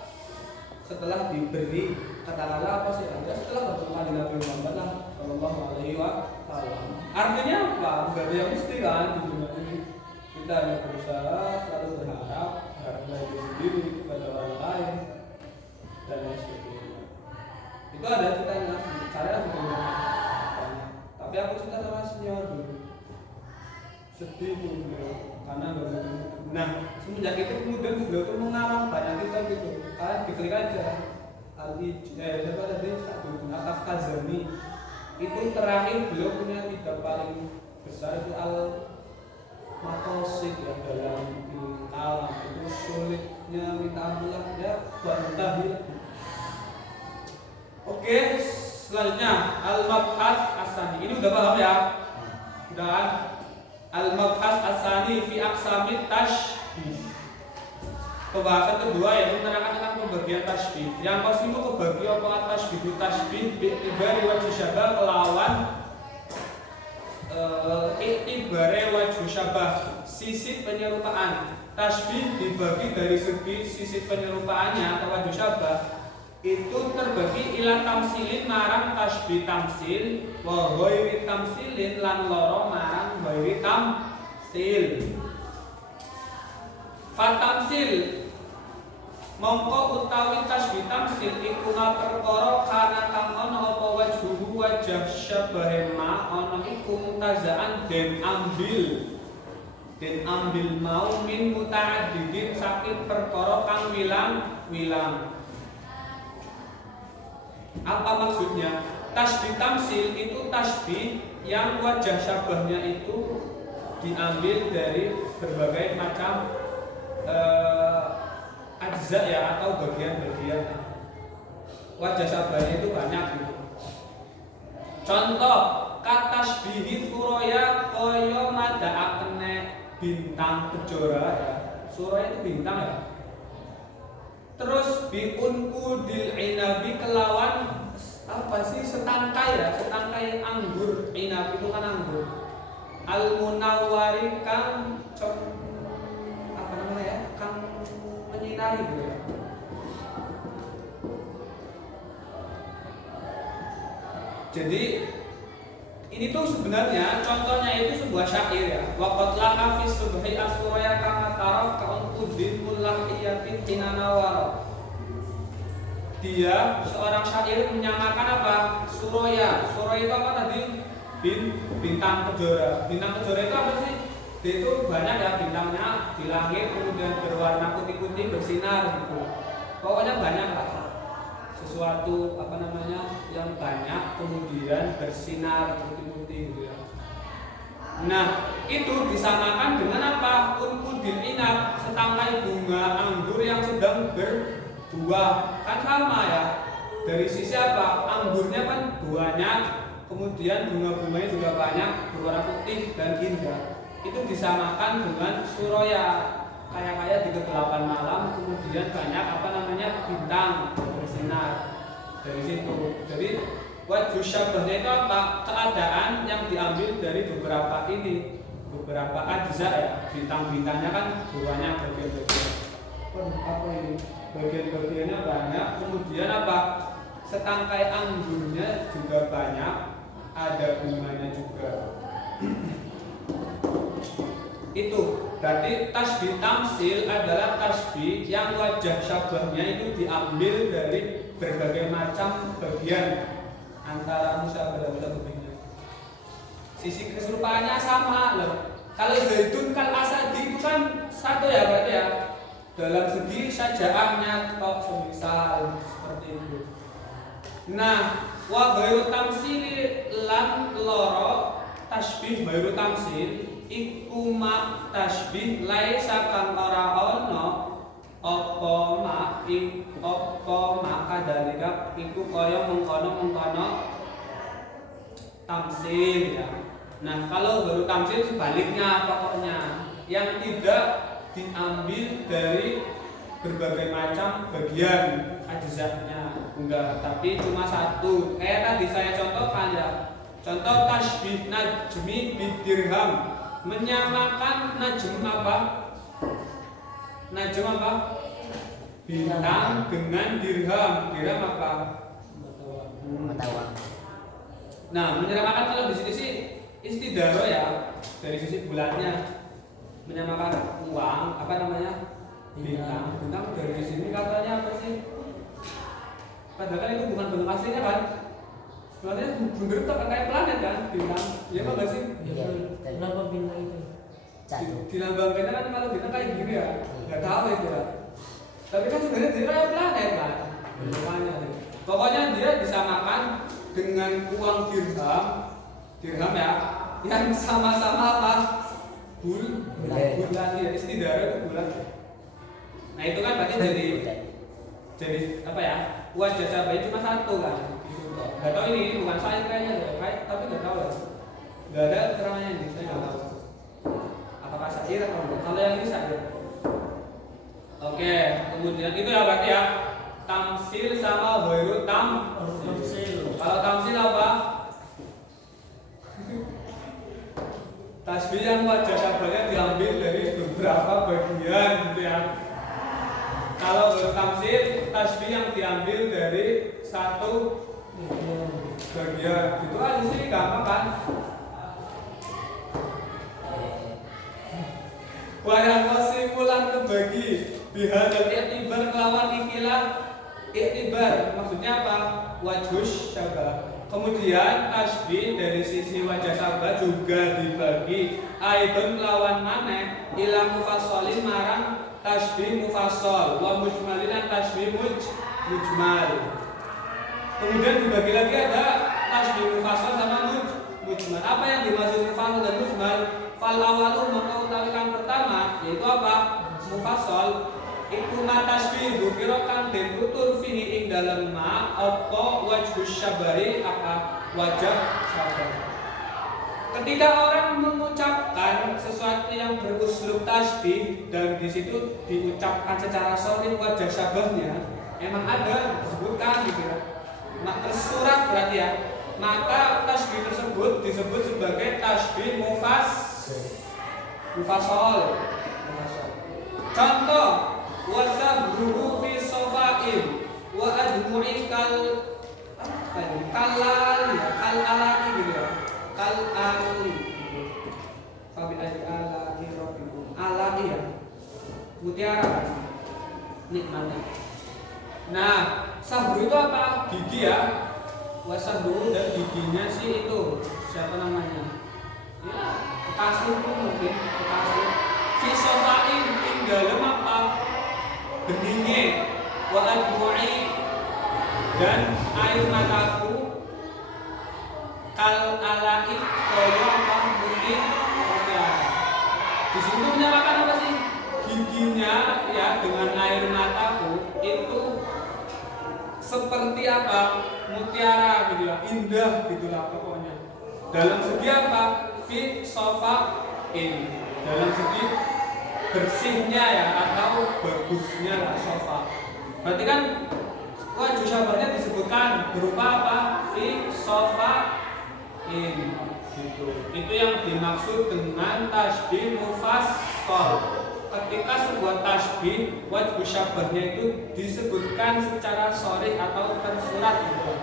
Setelah diberi katakanlah apa sih? Setelah bertemu dengan Nabi Muhammad Sallallahu Alaihi Wasallam. Artinya apa? Gak ada yang mesti kan di dunia ini. Kita hanya berusaha selalu berharap diri sendiri kepada orang lain dan lain sebagainya. Itu ada ceritanya. Saya juga tapi aku cerita sama senior dulu. Sedih tuh beliau karena gak bertemu. Nah semenjak itu kemudian beliau tuh mengarang banyak kita gitu. Kalian diklik aja siapa tadi Taftazani itu terakhir beliau punya kitab paling besar itu Al-Maqasid ya dalam alam itu sulitnya minta ampulah ya buat mutabil. Oke, selanjutnya Al-Mabhas As-Sani ini udah paham ya? Udah. Al-Mabhas As-Sani fi aqsamit tashbih. Pembahasan kedua yaitu menerangkan tentang pembagian tasbih. Yang pasti itu kebagi apa tasbih iktibari wajh syabah melawan iktibari wajh syabah sisi penyerupaan. Tasbih dibagi dari segi sisi penyerupaannya atau wajh syabah itu terbagi ila tamsilin marang tasbih tamsil wa ghairi tamsilin lan loro marang ghairi tamsil. Fatamsil mongko utawi tasbih tamsil iku perkara kana kang ana apa wajhuhu wajah syabahe ma ana iku mutazaan den ambil mau min muta'addidin saking perkara kang wilang-wilang. Apa maksudnya? Tasbih tamsil itu tasbih yang wajah syabahnya itu diambil dari berbagai macam ajza ya atau bagian-bagian wajah sabahnya itu banyak gitu. Contoh katasbihi suraya kaya madakakne bintang kejora ya. Suraya itu bintang ya. Terus biunku dil inabi kelawan apa sih setangkai ya, setangkai anggur. Inab itu kan anggur. Al munawwari kang apa namanya ya, kang menyinari gitu ya. Jadi ini tuh sebenarnya contohnya itu sebuah syair ya. Waqat laha fi subhi aswaya kama taraf ka'udin mullahiyatin inanawara. Dia seorang syair menyamakan apa? Suraya. Suraya itu apa tadi? Bintang kejora. Bintang kejora itu apa sih? Dia itu banyak ya bintangnya di langit, kemudian berwarna putih-putih bersinar gitu. Pokoknya banyak lah. Sesuatu apa namanya yang banyak kemudian bersinar putih-putih gitu ya. Nah, itu disamakan dengan apa? Unqudil inab, setangkai bunga anggur yang sedang berbuah. Kan sama ya. Dari sisi apa? Anggurnya kan banyak, kemudian bunga-bunganya juga banyak, berwarna putih dan indah. Itu disamakan dengan suraya, kayak di kegelapan malam, kemudian banyak apa namanya bintang bersinar dari situ. Jadi wajh syabahnya itu apa? Keadaan yang diambil dari beberapa ajza ya. Bintang-bintangnya kan banyak bagian-bagian. Apa ini? Bagian-bagiannya banyak, kemudian apa? Setangkai anggurnya juga banyak, ada bunganya juga. Itu berarti tasbih tamsil adalah tasbih yang wajah syabahnya itu diambil dari berbagai macam bagian antara musyabah dan lebihnya. Sisi keserupaannya sama loh. Kalau zaitun kal asadi itu kan satu ya berarti ya. Dalam segi sajaahnya kok semisal seperti itu. Nah, wa ghairu tamsil lan loro tasbih ghairu tamsil iku ma tasbih laisa kang ora ana apa kadalika iku kaya mengkono tamsil ya. Nah, kalau baru tamsil sebaliknya pokoknya yang tidak diambil dari berbagai macam bagian ajzanya enggak, tapi cuma satu. Kayak tadi saya contohkan ya. Contoh tasbih najmi bidirham, menyamakan najm apa? Najm apa? Bintang dengan dirham. Dirham apa? Mata. Nah, menyamakan kalau di sini sih istidaro ya, dari sisi bulatnya menyamakan uang apa namanya? Bintang. Bintang dari sini katanya apa sih? Padahal kan itu bukan bentuk aslinya kan? Sebenarnya bener tuh kayak planet kan, bintang. Iya apa enggak sih? Iya. Kenapa bintang itu jatuh? Dilambangkannya kan kalau bintang kayak gini ya. Enggak tahu itu ya. Tapi kan sebenarnya dia kayak planet kan. Bentukannya. Pokoknya dia disamakan dengan uang dirham ya, yang sama-sama apa? Bulan ya, istidara itu bulan. Nah itu kan berarti jadi apa ya? Wajah cabainya cuma satu kan? Gak tahu ini bukan saya kayaknya deh, tapi gak tahu ya. Gak ada keterangannya ini, saya gak tahu. Apakah syair atau enggak? Kalau yang ini syair. Oke, kemudian itu ya berarti ya tamsil sama ghairu tamsil. Kalau tamsil apa? Tasbih yang wajah syabahnya diambil dari beberapa bagian gitu ya. Kalau ghairu tamsil, tasbih yang diambil dari satu bagian. Itu aja sih gampang kan? Wayang kesimpulan kebagi bihadal i'tibar kelawan ikilah i'tibar, maksudnya apa? Wajhus syabah. Kemudian tasbih dari sisi wajah syabah juga dibagi aidon kelawan maneh ila mufassalin marang tasbih mufassal wa mujmalin lan tasbih mujmal. Kemudian dibagi lagi ada tasbih mufassal sama mujmal. Apa yang dimaksud mufassal dan mujmal? Fal awalu maka utawi kang pertama yaitu apa? Mufassal iku matasbih bukira kang den tutur fihi ing dalem ma apa wajhus syabari apa wajah sabar. Ketika orang mengucapkan sesuatu yang beruslub tasbih dan di situ diucapkan secara shar'i wajah syabahnya, emang ada disebutkan gitu ya. Tersurat berarti ya. Maka tasbih tersebut disebut sebagai tasbih mufasol. Contoh, wasabruhu fi sofa'in wa admu'i kalali gitu ya. Kalali. Fabi alali rabbikum. Alali ya. Mutiara. Nikmatnya. Nah, sabru itu apa? Gigi ya. Wasabru dan giginya sih itu siapa namanya? Ya, kasur pun mungkin kasur. Fisofain tinggalem apa? Beningnya. Wa admu'i dan air mataku kal alai kaya apa mungkin ya. Di sini menyamakan apa sih? Giginya ya dengan air mataku itu seperti apa? Mutiara gitu ya, indah gitulah pokoknya. Dalam segi apa? Fi sofa in. Dalam segi bersihnya ya atau bagusnya lah sofa. Berarti kan wajah syabarnya disebutkan berupa apa? Fi sofa in. Gitu. Itu yang dimaksud dengan tasbih mufassal. Ketika sebuah tasbih wajib syabahnya itu disebutkan secara shar'i atau tersurat gitu.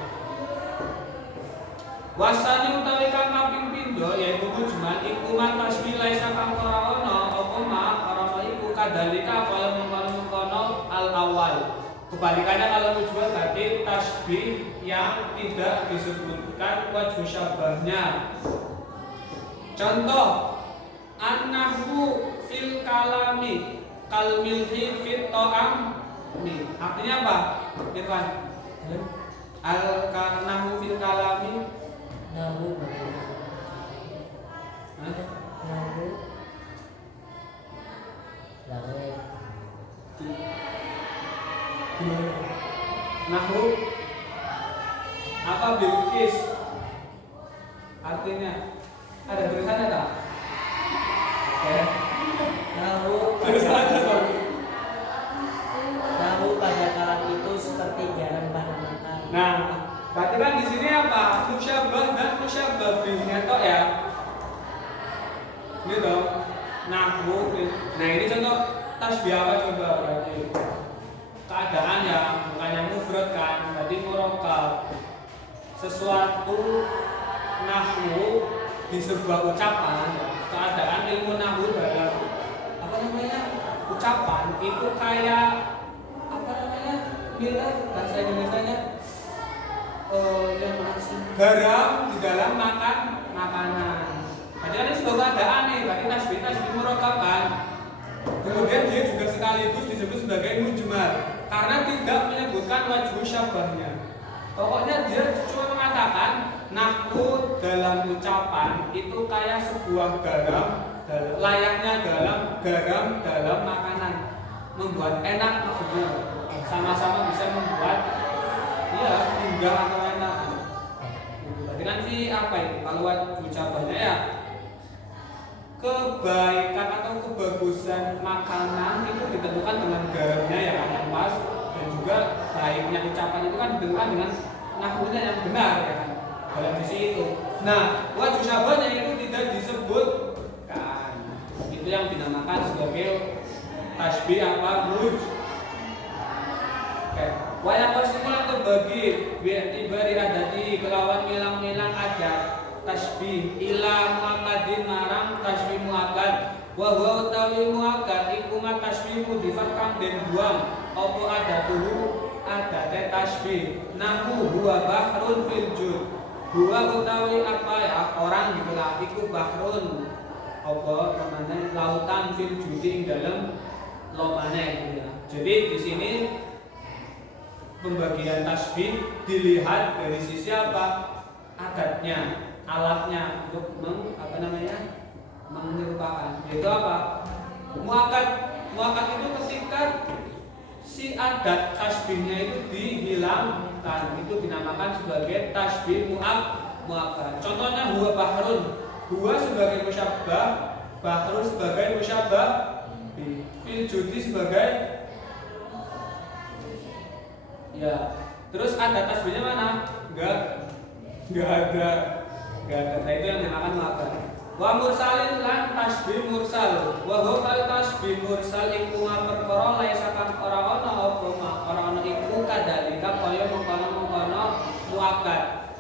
Wasani utawi kang kaping pindho yaitu mujmal iku man tasbih laisa kang ora ana apa ma ora iku kadalika kaya mengkono al awal. Kebalikannya kalau mujmal berarti tasbih yang tidak disebutkan wajib syabahnya. Contoh an-nahwu fil kalami kal milhi fit ta'am. Nih, artinya apa? Irfan. Al-nahwu fil kalami Nahu bagaimana? Nahu lawe nahwu apa bilqis? Artinya ada tulisannya tak? Ya. Nahu pada kalam itu seperti garam pada makan. Nah, berarti kan di sini apa? Musyabah dan musyabah bihnya toh ya. Gitu. Nahwu. Nah, ini contoh tasbih apa coba berarti? Keadaan ya, bukannya mufrad kan, berarti murakkab. Sesuatu nahwu di sebuah ucapan, keadaan ilmu nahwu dalam apa namanya? Ucapan itu kayak apa namanya? Bila bahasa Indonesianya yang garam di dalam makanan. Berarti kan ini sebuah keadaan nih, berarti tasbih murakkab kan. Kemudian dia juga sekaligus disebut sebagai mujmal karena tidak menyebutkan wajhu syabahnya. Pokoknya dia cuma mengatakan nahwu dalam ucapan itu kayak sebuah garam, layaknya garam dalam makanan, membuat enak maksudnya, sama-sama bisa membuat ya indah atau enak. Berarti kan si apa itu? Kalau wajhu syabahnya ya kebaikan atau kebagusan makanan itu ditentukan dengan garamnya yang akan pas, dan juga baiknya ucapan itu kan ditentukan dengan nahwunya yang benar ya kan dalam sisi itu. Nah, wajhu syabahnya itu tidak disebutkan. Itu yang dinamakan sebagai tasbih apa? Muj. Oke. Wayang persimulan terbagi bi'tibari adati kelawan milang-milang adat tasbih ila muakadin marang tasbih muakad wa huwa utawi muakad iku ma tasbih mudhifat kang den buang apa adatuhu adate tasbih nahu huwa bahrun fil jud huwa utawi apa ya orang gitu lah iku bahrun apa namanya lautan fil judi ing dalem lomane gitu ya. Jadi di sini pembagian tasbih dilihat dari sisi apa? Adatnya, alatnya untuk menyerupakan. Yaitu apa? Muakad itu ketika si adat tasbihnya itu dihilangkan, itu dinamakan sebagai tasbih muakkad. Contohnya huwa bahrun, huwa sebagai musyabbah, bahrun sebagai musyabbah, fil judi sebagai ya. Terus ada tasbihnya mana? Enggak ada. Nah, itu yang dinamakan muakkad. Wa mursalin lan tasbih mursal. Wa huwa tasbih mursal iku perkara laisa kan ora ana apa ora ana iku kadalika kaya mengkono-mengkono muakkad.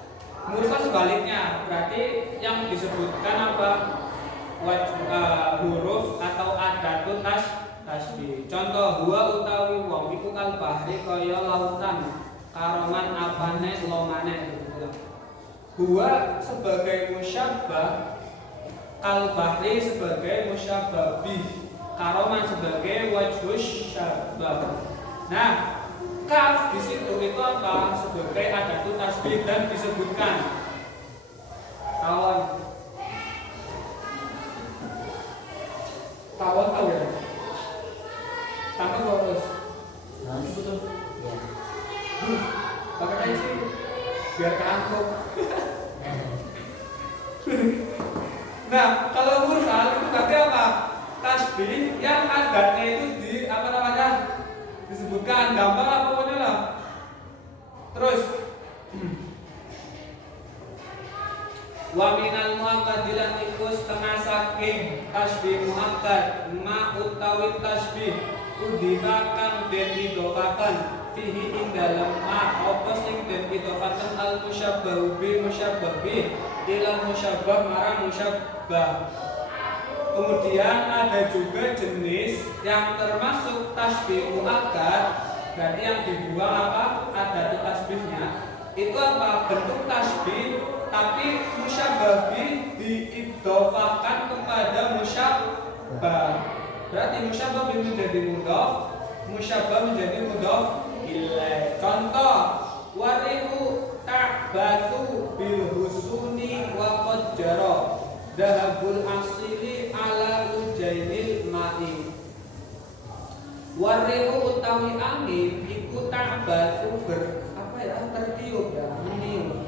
Mursal sebaliknya, berarti yang disebutkan apa? Huruf atau adatun tasbih. Contoh huwa utawi wong iku kal bahri kaya lautan, karoman apane longane gitu. Huwa sebagai musyabbah, kal bahri sebagai musyabbah bih, karoman sebagai wajhus syabbah. Nah, kaf di situ itu apa? Sebagai adatun tasbih dan disebutkan tawon tahu ya? Tangkap harus. Betul. Ya. Pakai sih biar keangkut. Nah, kalau mursal itu berarti apa? Tasbih yang adatnya itu di apa namanya? Disebutkan gampang apa pokoknya lah. Terus wa minal muakkadilan iku setengah saking tasbih muakkad ma utawi tasbih udifa kang den idofakan fihi ing dalem ma apa sing den idofakan al musyabbahu bi musyabbabi ila musyabbah marang musyabbah. Kemudian ada juga jenis yang termasuk tasbih muakkad, berarti yang dibuang apa? Ada tasbihnya. Itu apa? Bentuk tasbih tapi musyabbah bi diidhofakan kepada musyabbah. Berarti musyabbah menjadi mudhof, musyabbah menjadi mudhof ilaih. Contoh, warihu ta'batu bil husuni wa qad jara dahabul asili ala ujainil ma'i. Warihu utawi angin iku ta'batu tertiup ya, meniup.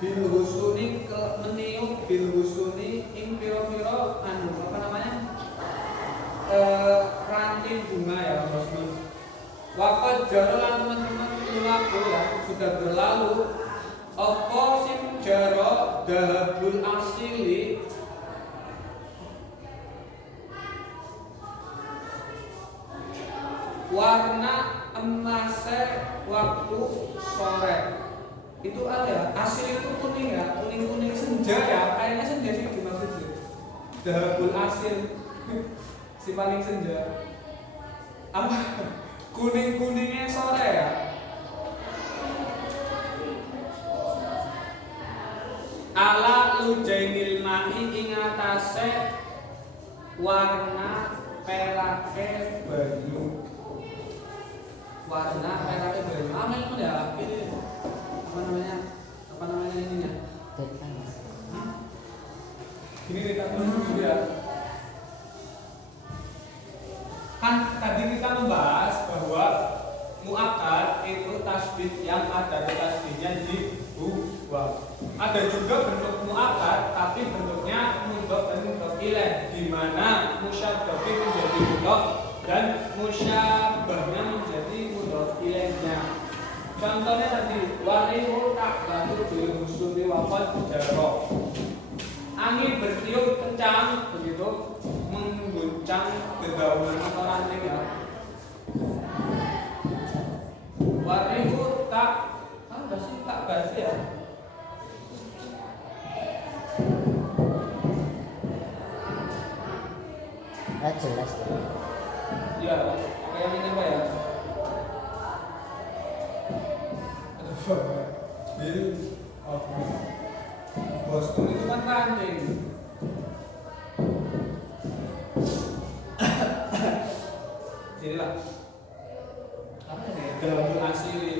Bil husuni meniup bil husuni ing piro-piro anu apa namanya? Ranting bunga ya Rasul. Waqad jara teman-teman laku ya sudah berlalu. Apa sing jara dahabul asili warna emasnya waktu sore itu ada asil itu kuning ya, kuning senja ya, kayaknya senja sih dimaksudnya. Dahabul asil si paling senja apa kuningnya sore ya. Ala lujainil ma'i ing atase warna perake banyu. Warna merahnya banyu. Amel itu ya, ini apa namanya ininya? Ini kita tulis dulu ya. Kan tadi kita membahas bahwa muakkad itu tasbih yang ada tasbihnya dibuang. Ada juga bentuk muakkad tapi bentuknya mudhof dan mudhof ilaih, di mana musyabbah menjadi mudhof dan musyabbahnya menjadi mudhof ilaihnya. Contohnya tadi warihu ta'batu bil husuni wa qad jara. Angin bertiup kencang begitu mengguncang dedaunan atau ranting ya. Warihu tak ada sih tak baca ya. Nah, jelas ya. Ya, kayak ini apa ya? Bil Boston itu kan ranting. Sinilah. Apa ini? Dahabul asili.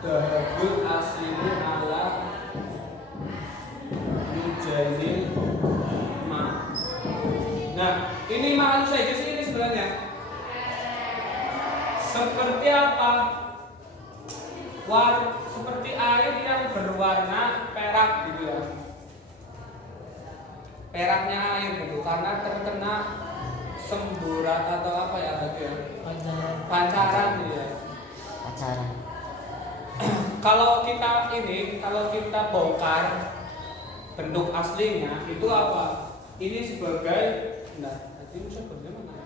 Dahabul seperti apa? Seperti air yang berwarna perak gitu ya. Peraknya air gitu karena terkena semburat atau apa ya tadi ya? Pancaran ya. Acara. Kalau kita bongkar bentuk aslinya itu apa? Ini sebagai tadi sebenarnya mana?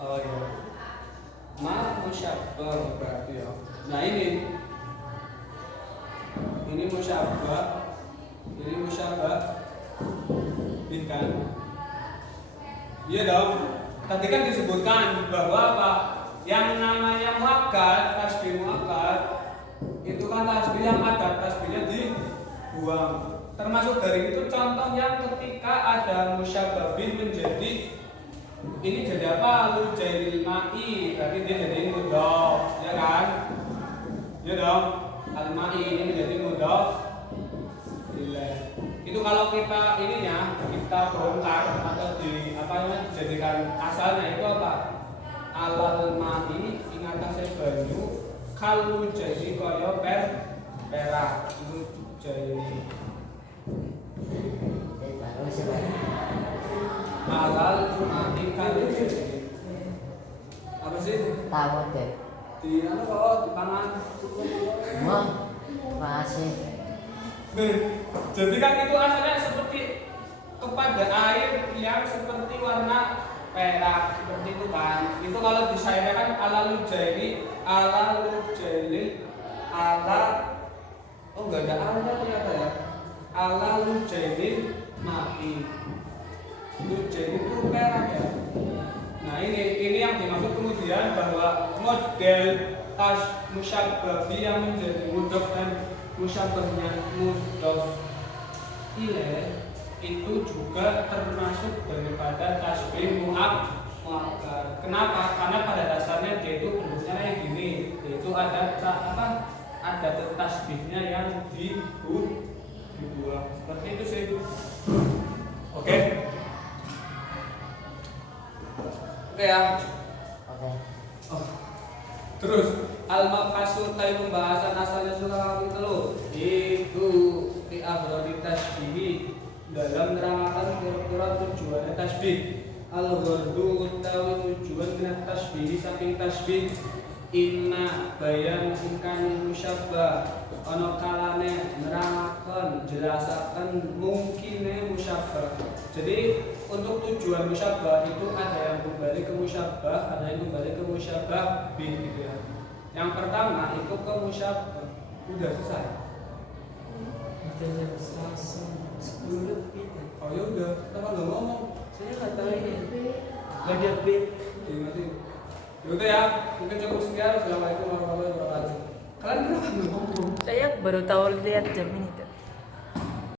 Oh iya. Musyabbah berarti ya. Nah ini musyabbah. Ini musyabbah kan? Iya dong. Tadi kan disebutkan bahwa apa? Yang namanya muakkad, tasbih muakkad itu kan tasbih yang ada tasbihnya dibuang. Termasuk dari itu contoh yang ketika ada musyabbabin menjadi ini jadi apa? Lujail ma'i, berarti dia jadi mudhof, ya kan? Ya dong. Al-ma'i ini menjadi mudhof. Itu kalau kita kita bongkar atau dijadikan asalnya itu apa? Alal ma'i ing atase banyu kalu jadi kaya perak itu jadi alal ma'i kalu jadi apa sih? Tahu deh. Di kok dipangan. Wah, masih. Jadi kan itu asalnya seperti kepada air yang seperti warna perak seperti itu kan. Itu kalau disyairkan ala lujaili enggak ada alnya ternyata ya. Ala lujaili ma'i. Lujaili itu perak ya. Nah ini yang dimaksud kemudian bahwa model tas musyabbah yang menjadi mudhof dan musyabbahnya mudhof ilaih itu juga termasuk daripada tasbih muakkad. Kenapa? Karena pada dasarnya dia itu bentuknya yang gini, yaitu ada tasbihnya yang dibuang. Seperti itu sih. Oke ya. Oke. Terus al-maqasul tay pembahasan asalnya surah itu fi afrodi tasbih dalam nerangkan kira-kira tujuannya tasbih. Al-ghardu utawi tujuan minat tasbih saking tasbih inna bayan ingkang musyabbah ana kalane nerangaken jelasaken mungkine musyabbah. Jadi untuk tujuan musyabbah itu ada yang kembali ke musyabbah, ada yang kembali ke musyabbah bin gitu ya. Yang pertama itu ke musyabbah. Udah selesai. Itu langsung 10 lebih. Oh ya udah, kenapa nggak ngomong? Saya nggak tahu ini. Nggak ada bit. Nanti. Yaudah ya, mungkin cukup sekian. Assalamualaikum warahmatullahi wabarakatuh. Kalian kenapa nggak ngomong? Saya baru tahu lihat jam ini.